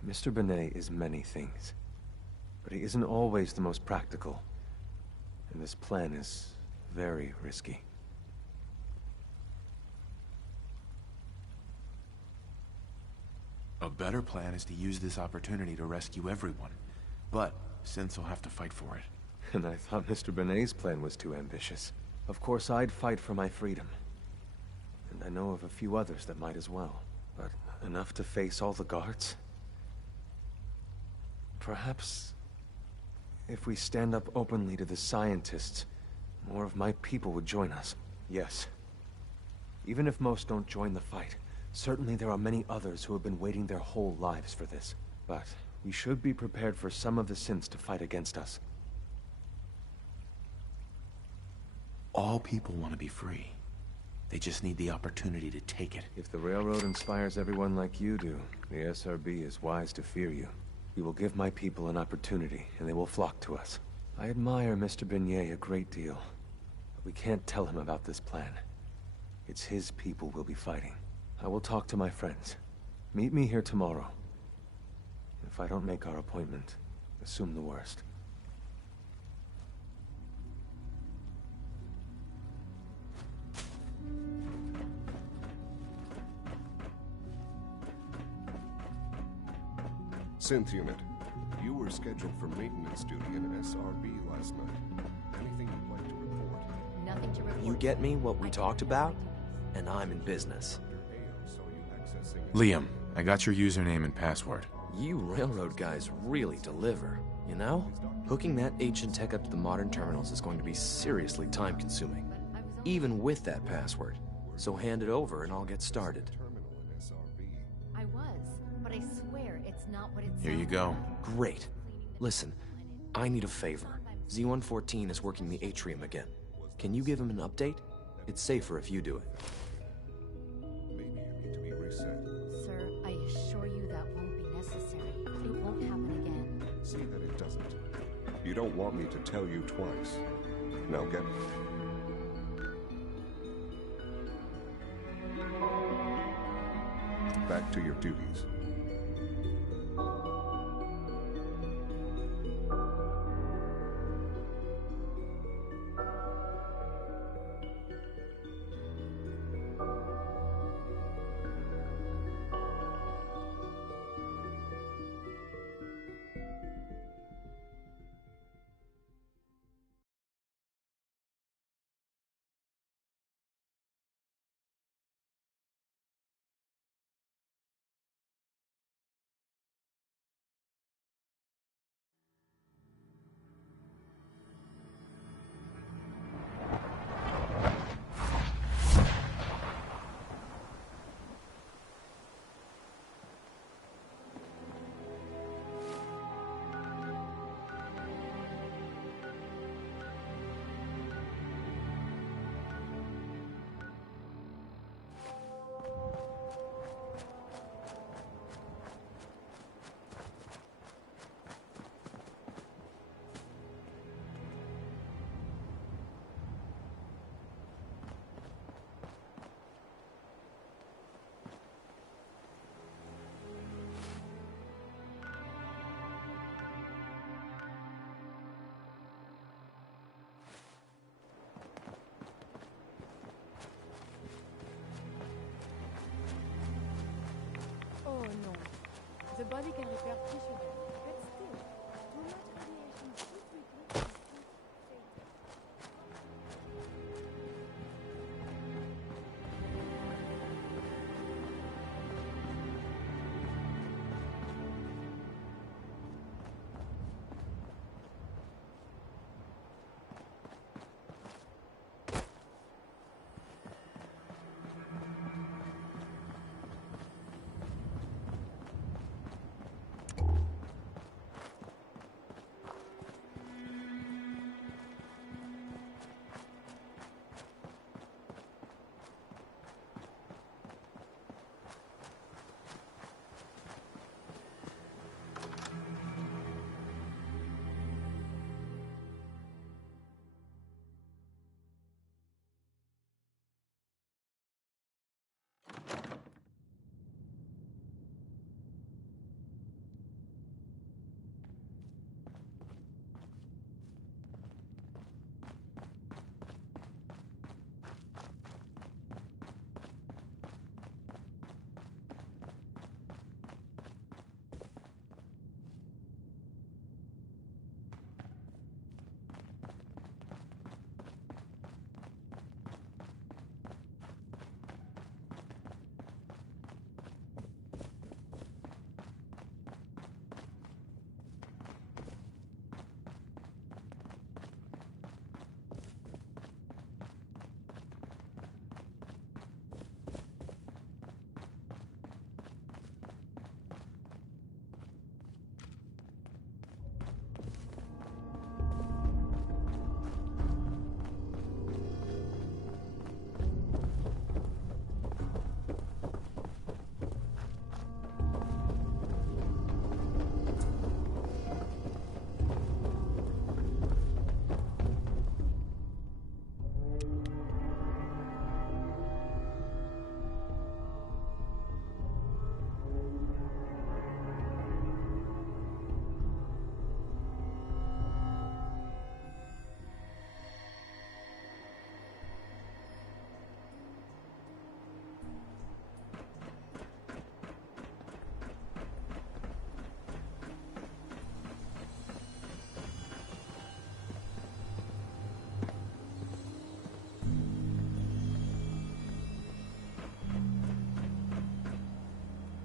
Mr. Benet is many things. But he isn't always the most practical. And this plan is very risky. A better plan is to use this opportunity to rescue everyone. But synths will have to fight for it. And I thought Mr. Benet's plan was too ambitious. Of course, I'd fight for my freedom. And I know of a few others that might as well. But enough to face all the guards? Perhaps If we stand up openly to the scientists, more of my people would join us. Yes. Even if most don't join the fight, certainly there are many others who have been waiting their whole lives for this. But we should be prepared for some of the synths to fight against us. All people want to be free. They just need the opportunity to take it. If the Railroad inspires everyone like you do, the SRB is wise to fear you. We will give my people an opportunity, and they will flock to us. I admire Mr. Beignet a great deal, but we can't tell him about this plan. It's his people we'll be fighting. I will talk to my friends. Meet me here tomorrow. If I don't make our appointment, assume the worst. Synth unit, you were scheduled for maintenance duty in SRB last night. Anything you'd like to report? Nothing to report. You get me what we talked about, and I'm in business. Liam, I got your username and password. You railroad guys really deliver, you know? Hooking that ancient tech up to the modern terminals is going to be seriously time-consuming, even with that password. So hand it over and I'll get started. I was, but I swear it's not what it's. Here you go. Great. Listen, I need a favor. Z-114 is working the atrium again. Can you give him an update? It's safer if you do it. Maybe you need to be reset. Sir, I assure you that won't be necessary. It won't happen again. See that it doesn't. You don't want me to tell you twice. Now get... back to your duties. Oh no. The body can repair tissue damage, but still, too much radiation too quickly can prove fatal.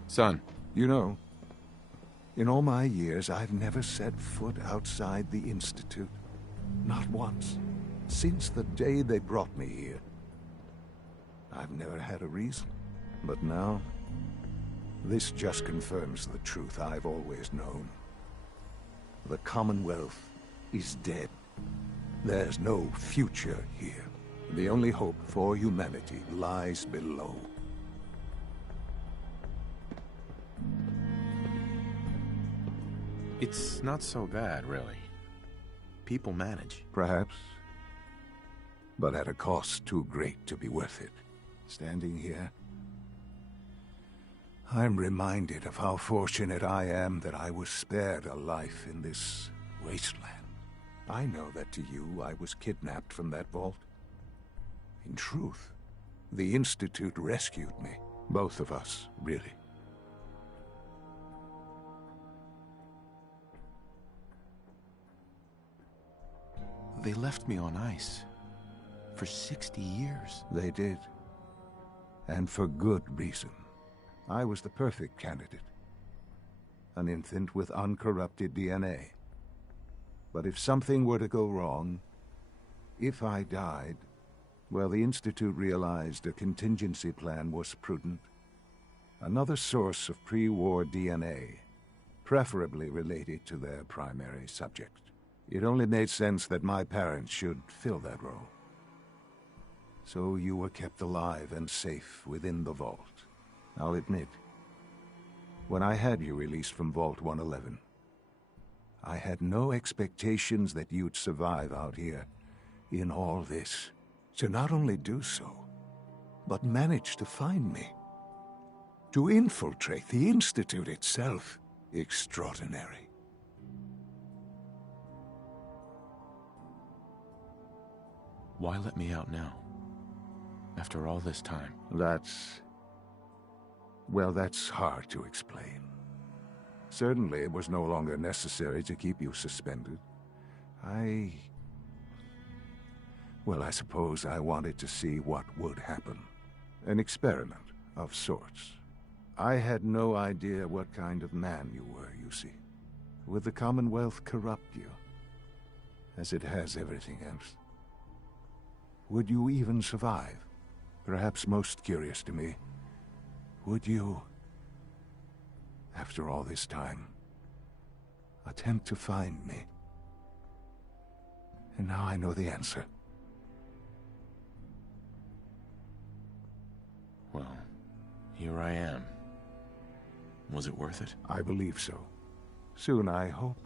Son. You know, in all my years, I've never set foot outside the Institute. Not once. Since the day they brought me here. I've never had a reason. But now, this just confirms the truth I've always known. The Commonwealth is dead. There's no future here. The only hope for humanity lies below. It's not so bad, really. People manage. Perhaps. But at a cost too great to be worth it. Standing here, I'm reminded of how fortunate I am that I was spared a life in this wasteland. I know that to you, I was kidnapped from that vault. In truth, the Institute rescued me. Both of us, really. They left me on ice. For 60 years. They did. And for good reason. I was the perfect candidate. An infant with uncorrupted DNA. But if something were to go wrong, if I died, well, the Institute realized a contingency plan was prudent. Another source of pre-war DNA, preferably related to their primary subject. It only made sense that my parents should fill that role. So you were kept alive and safe within the vault. I'll admit, when I had you released from Vault 111, I had no expectations that you'd survive out here in all this. To not only do so, but manage to find me. To infiltrate the Institute itself. Extraordinary. Why let me out now? After all this time? Well, that's hard to explain. Certainly, it was no longer necessary to keep you suspended. Well, I suppose I wanted to see what would happen. An experiment of sorts. I had no idea what kind of man you were, you see. Would the Commonwealth corrupt you? As it has everything else? Would you even survive? Perhaps most curious to me, would you, after all this time, attempt to find me? And now I know the answer. Well, here I am. Was it worth it? I believe so. Soon, I hope.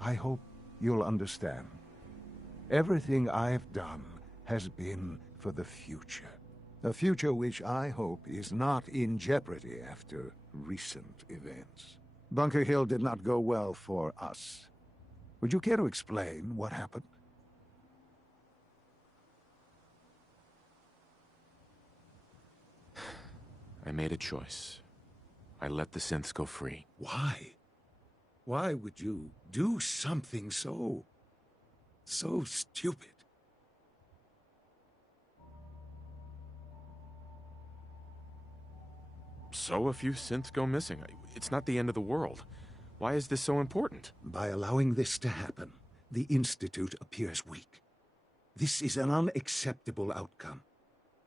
I hope you'll understand. Everything I've done has been for the future. A future which I hope is not in jeopardy after recent events. Bunker Hill did not go well for us. Would you care to explain what happened? I made a choice. I let the synths go free. Why? Why would you do something so stupid? So a few synths go missing. It's not the end of the world. Why is this so important? By allowing this to happen, the Institute appears weak. This is an unacceptable outcome.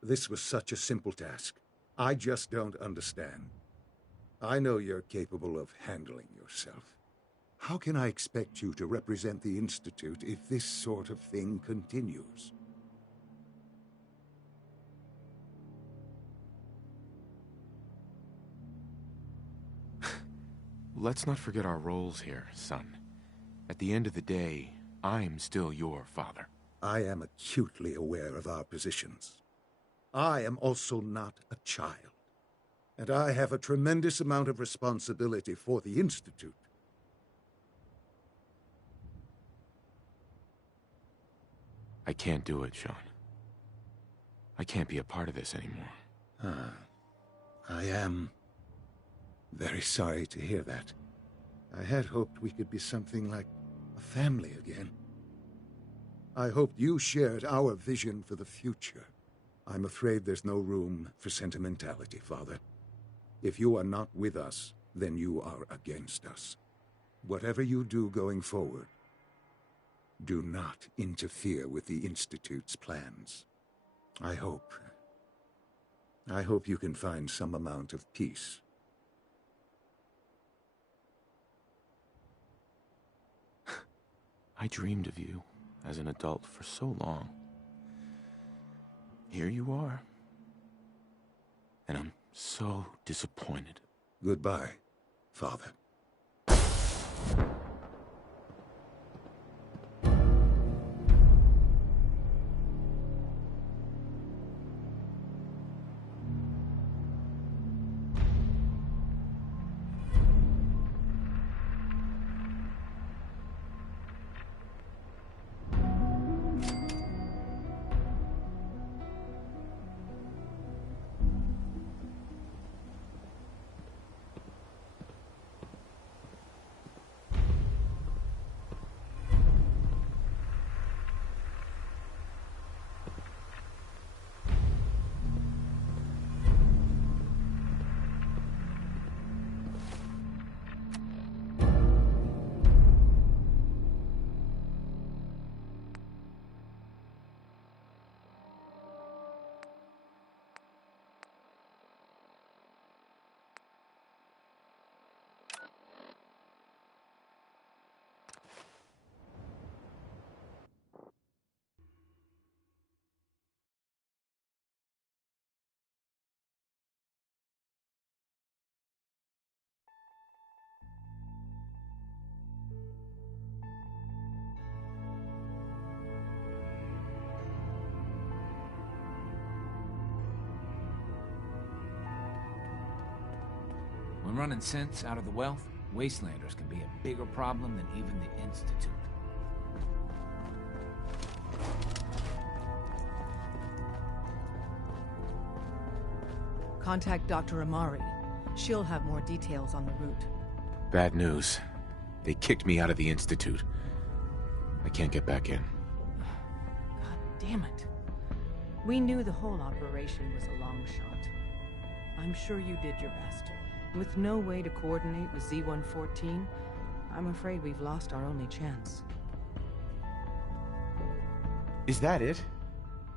This was such a simple task. I just don't understand. I know you're capable of handling yourself. How can I expect you to represent the Institute if this sort of thing continues? Let's not forget our roles here, son. At the end of the day, I'm still your father. I am acutely aware of our positions. I am also not a child. And I have a tremendous amount of responsibility for the Institute. I can't do it, Sean. I can't be a part of this anymore. I am very sorry to hear that. I had hoped we could be something like a family again. I hoped you shared our vision for the future. I'm afraid there's no room for sentimentality, Father. If you are not with us, then you are against us. Whatever you do going forward, do not interfere with the Institute's plans. I hope you can find some amount of peace. I dreamed of you as an adult for so long. Here you are. And I'm so disappointed. Goodbye, Father. When running sense out of the wealth, wastelanders can be a bigger problem than even the Institute. Contact Dr. Amari. She'll have more details on the route. Bad news. They kicked me out of the Institute. I can't get back in. God damn it. We knew the whole operation was a long shot. I'm sure you did your best. With no way to coordinate with Z-114, I'm afraid we've lost our only chance. Is that it?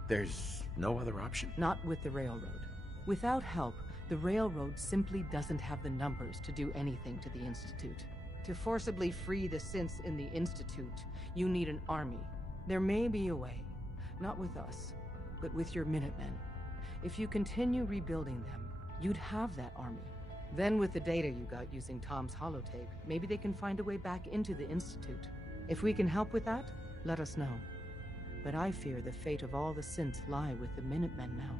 There's no other option? Not with the railroad. Without help, the railroad simply doesn't have the numbers to do anything to the Institute. To forcibly free the synths in the Institute, you need an army. There may be a way. Not with us, but with your Minutemen. If you continue rebuilding them, you'd have that army. Then with the data you got using Tom's holotape, maybe they can find a way back into the Institute. If we can help with that, let us know. But I fear the fate of all the synths lie with the Minutemen now.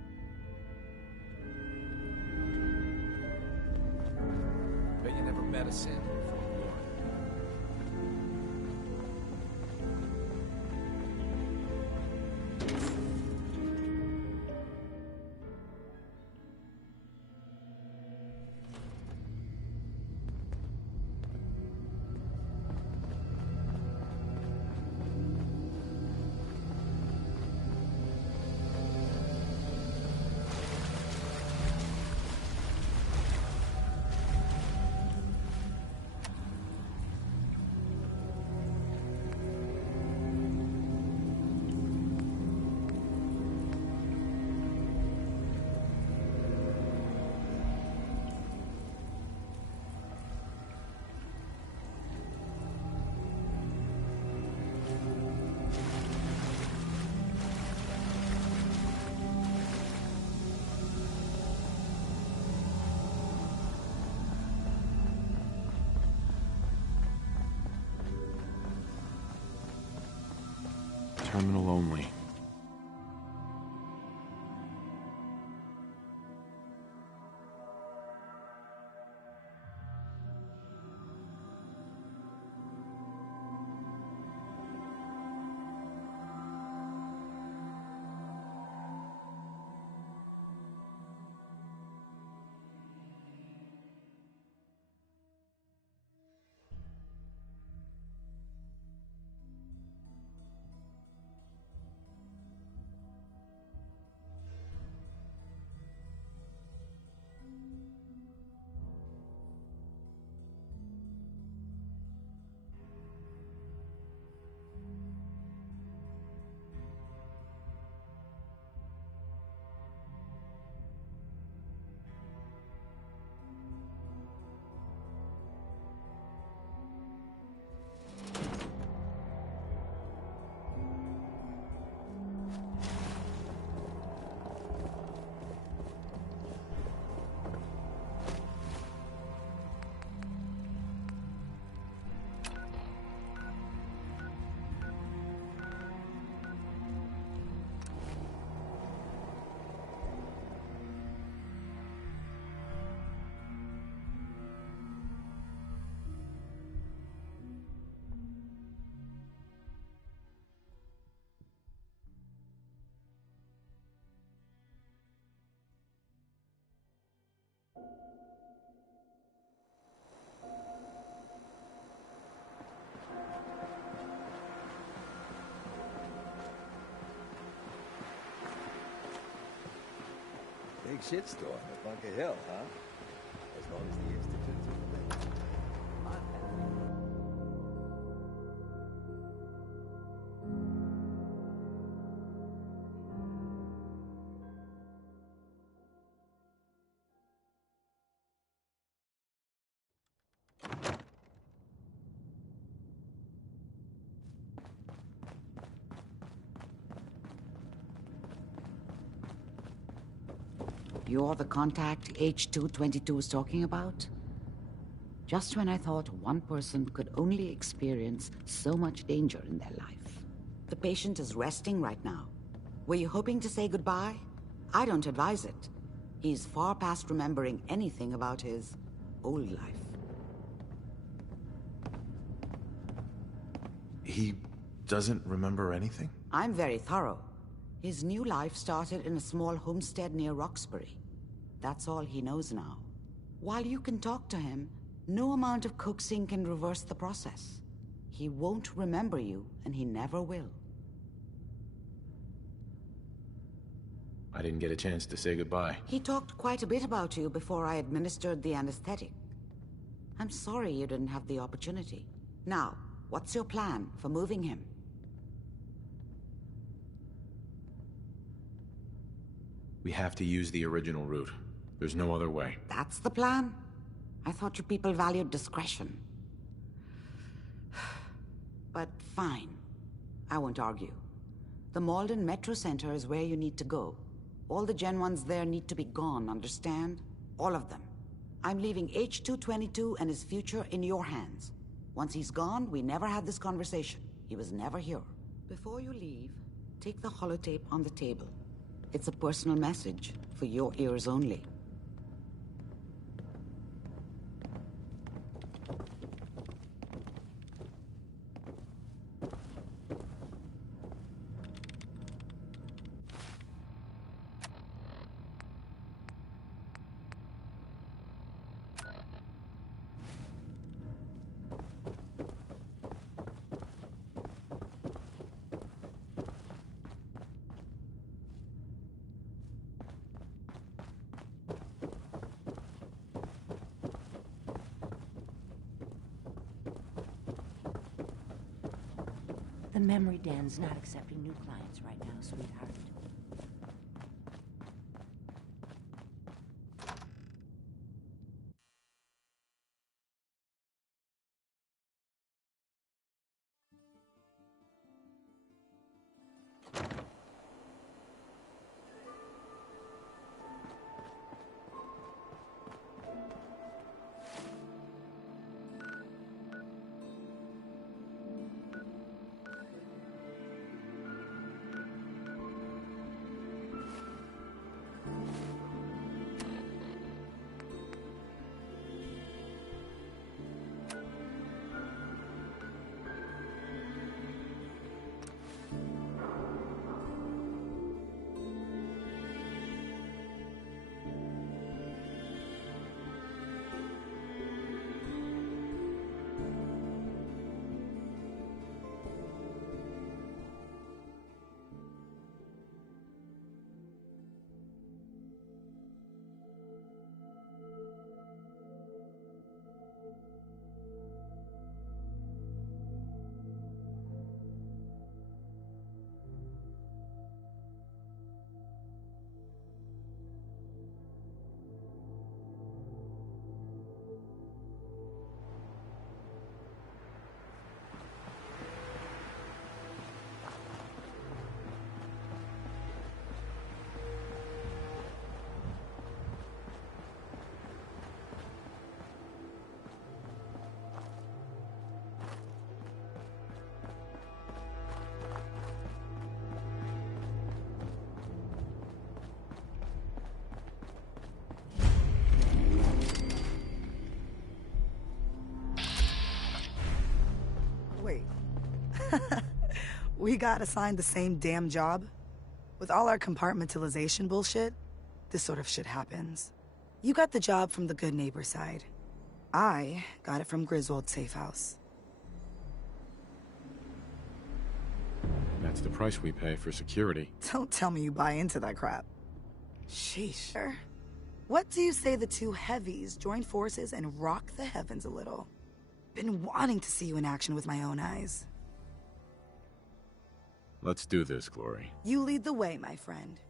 Bet you never met a synth before the war. Terminal only. shitstorm at Bunker Hill, huh? As long as the Institute's in the You're the contact H222 is talking about? Just when I thought one person could only experience so much danger in their life. The patient is resting right now. Were you hoping to say goodbye? I don't advise it. He's far past remembering anything about his old life. He doesn't remember anything? I'm very thorough. His new life started in a small homestead near Roxbury. That's all he knows now. While you can talk to him, no amount of coaxing can reverse the process. He won't remember you, and he never will. I didn't get a chance to say goodbye. He talked quite a bit about you before I administered the anesthetic. I'm sorry you didn't have the opportunity. Now, what's your plan for moving him? We have to use the original route. There's no other way. That's the plan? I thought you people valued discretion. But fine. I won't argue. The Malden Metro Center is where you need to go. All the Gen 1s there need to be gone, understand? All of them. I'm leaving H222 and his future in your hands. Once he's gone, we never had this conversation. He was never here. Before you leave, take the holotape on the table. It's a personal message for your ears only. The memory den's not accepting new clients right now, sweetheart. Wait. We got assigned the same damn job? With all our compartmentalization bullshit, this sort of shit happens. You got the job from the good neighbor side. I got it from Griswold's safe house. That's the price we pay for security. Don't tell me you buy into that crap. Sheesh. What do you say the two heavies join forces and rock the heavens a little? Been wanting to see you in action with my own eyes. Let's do this, Glory. You lead the way, my friend.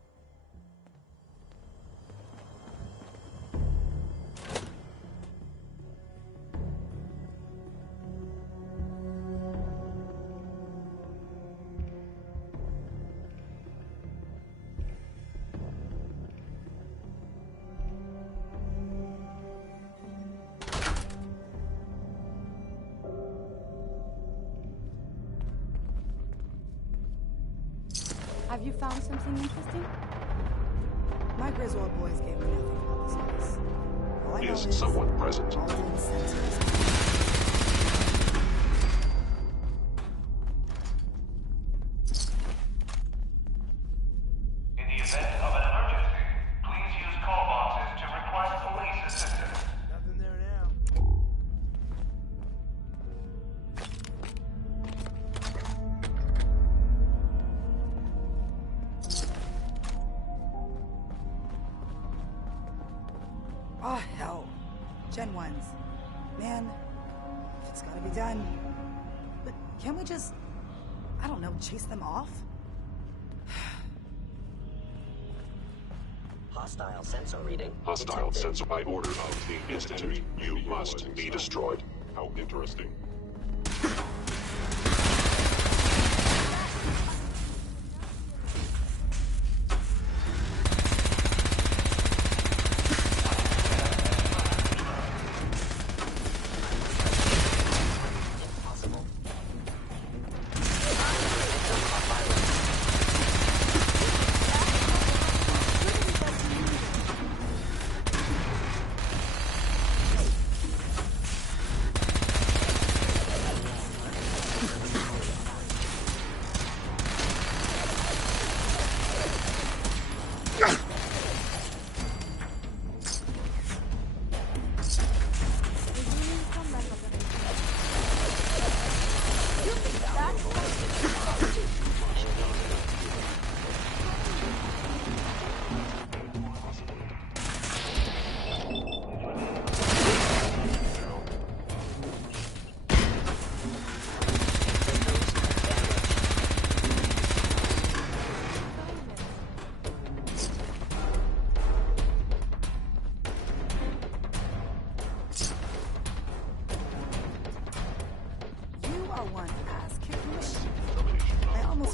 Have you found something interesting? My Griswold boys gave me nothing about this place. All I know Is someone present? Alden sensors. In the event of an emergency, please use call boxes to request police assistance. Nothing there now. Oh, hell. Gen 1s. Man, if it's gotta be done. But can't we just, I don't know, chase them off? Hostile sensor reading. Hostile sensor by order of the Institute. You must be destroyed. How interesting.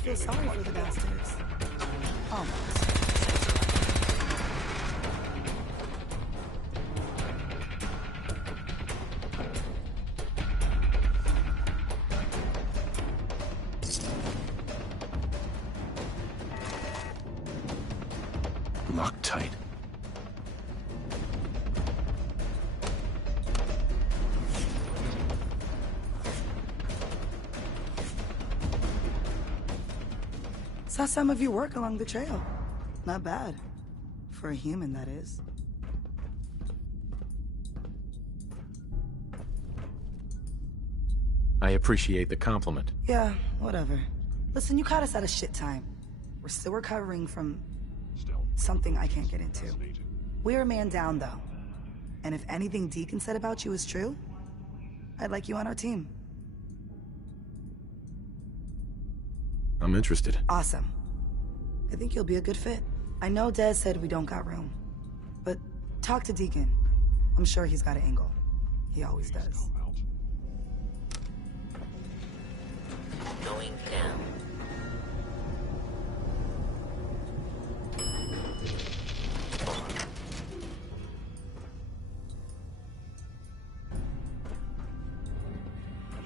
Feel sorry for the bastards. Almost. Lock tight. Saw some of you work along the trail. Not bad. For a human, that is. I appreciate the compliment. Yeah, whatever. Listen, you caught us at a shit time. We're still recovering from something I can't get into. We're a man down, though. And if anything Deacon said about you is true, I'd like you on our team. I'm interested. Awesome. I think you'll be a good fit. I know Des said we don't got room, but talk to Deacon. I'm sure he's got an angle. He always does. Going down.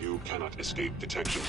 You cannot escape detection.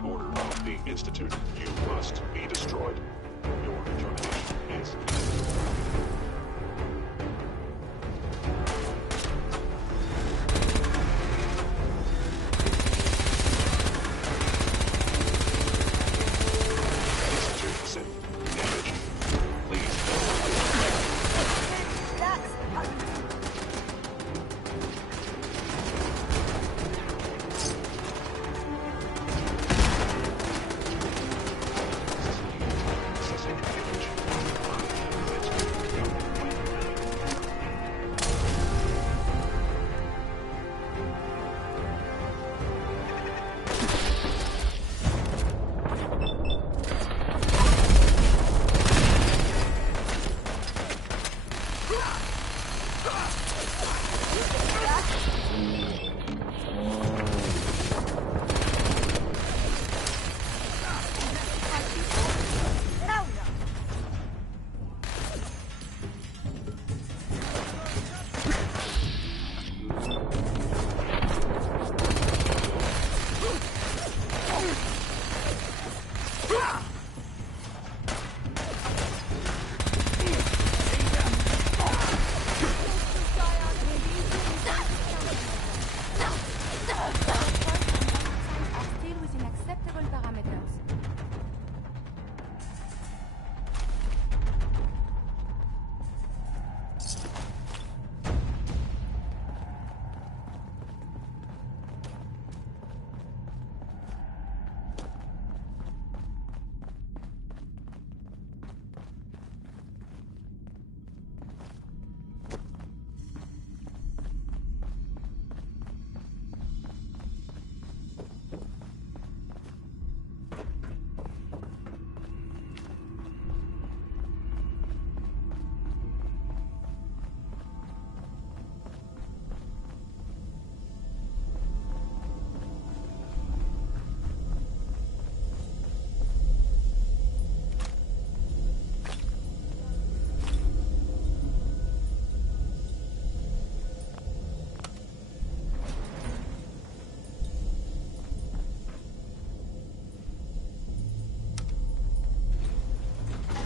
by order of the Institute, you must be destroyed. Your termination is...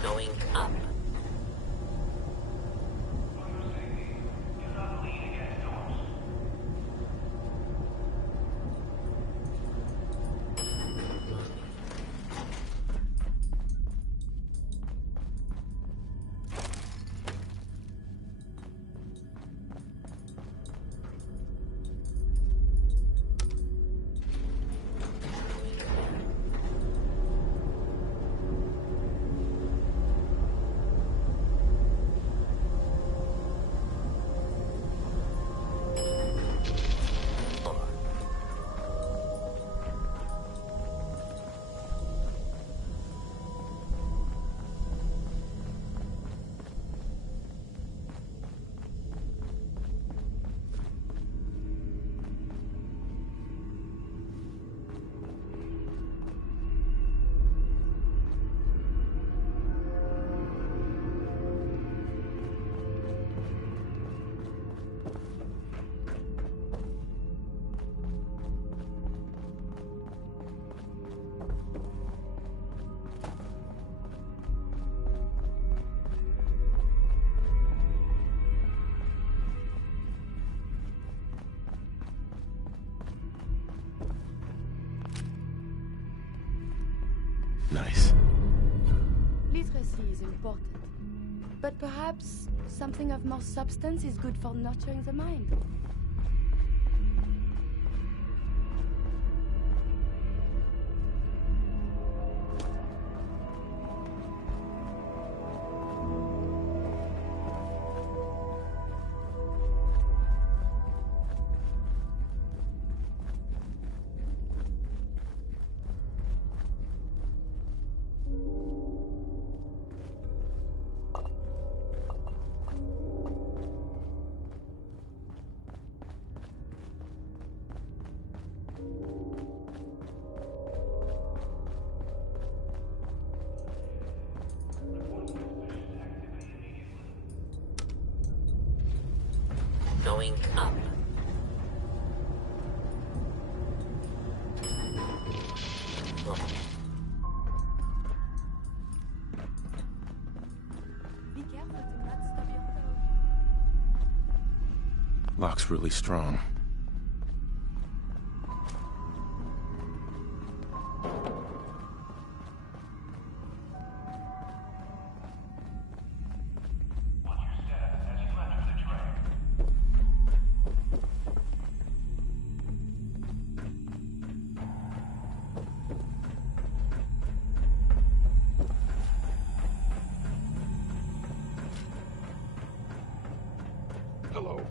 Going up. Nice. Literacy is important. But perhaps something of more substance is good for nurturing the mind. Going up. Lock's really strong. Hello.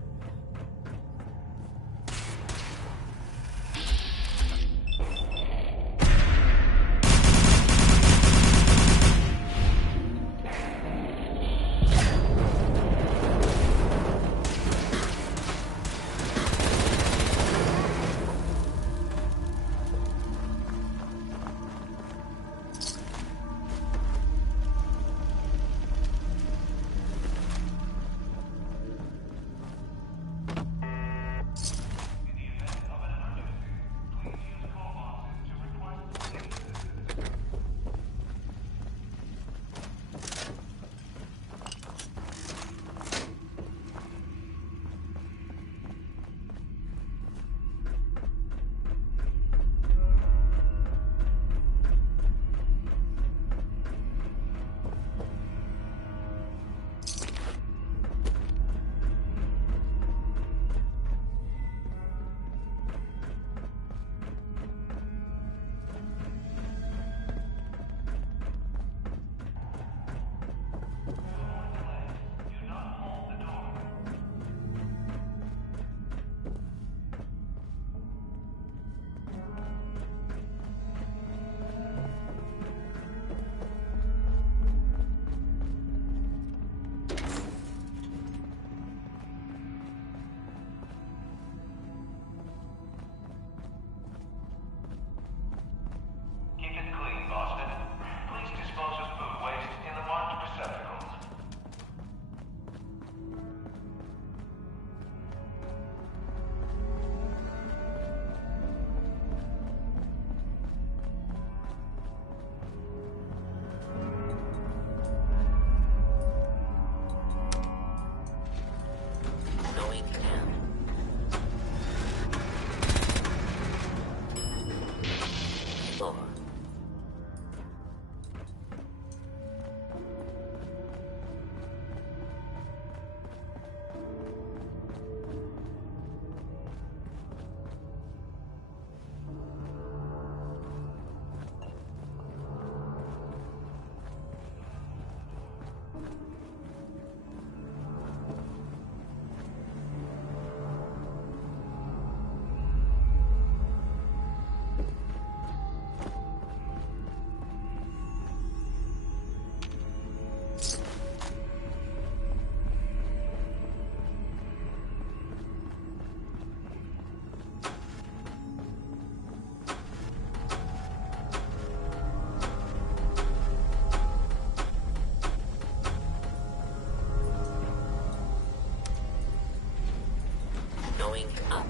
Going up.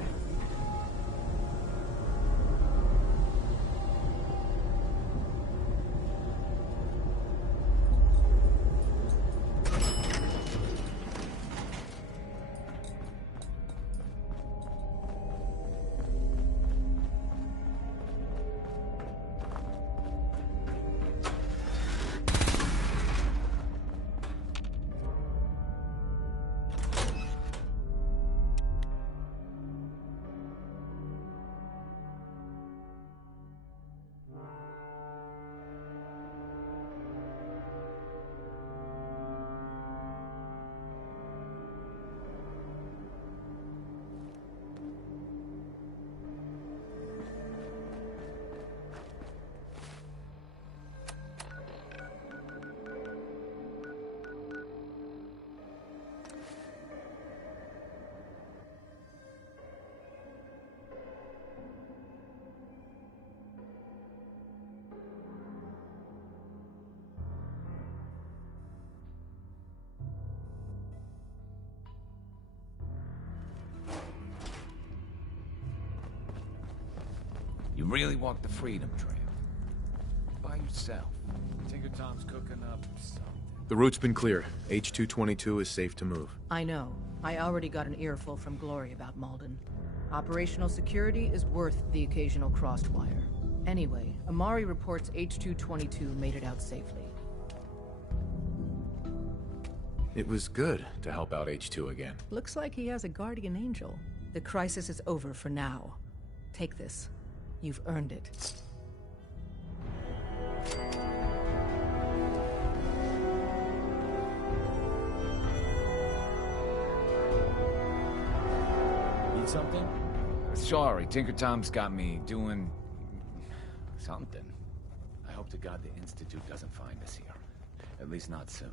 You really walk the Freedom Trail? By yourself? Tinker Tom's cooking up something. The route's been cleared. H-222 is safe to move. I know. I already got an earful from Glory about Malden. Operational security is worth the occasional crossed wire. Anyway, Amari reports H-222 made it out safely. It was good to help out H-2 again. Looks like he has a guardian angel. The crisis is over for now. Take this. You've earned it. Need something? Sorry, Tinker Tom's got me doing... something. I hope to God the Institute doesn't find us here. At least not soon.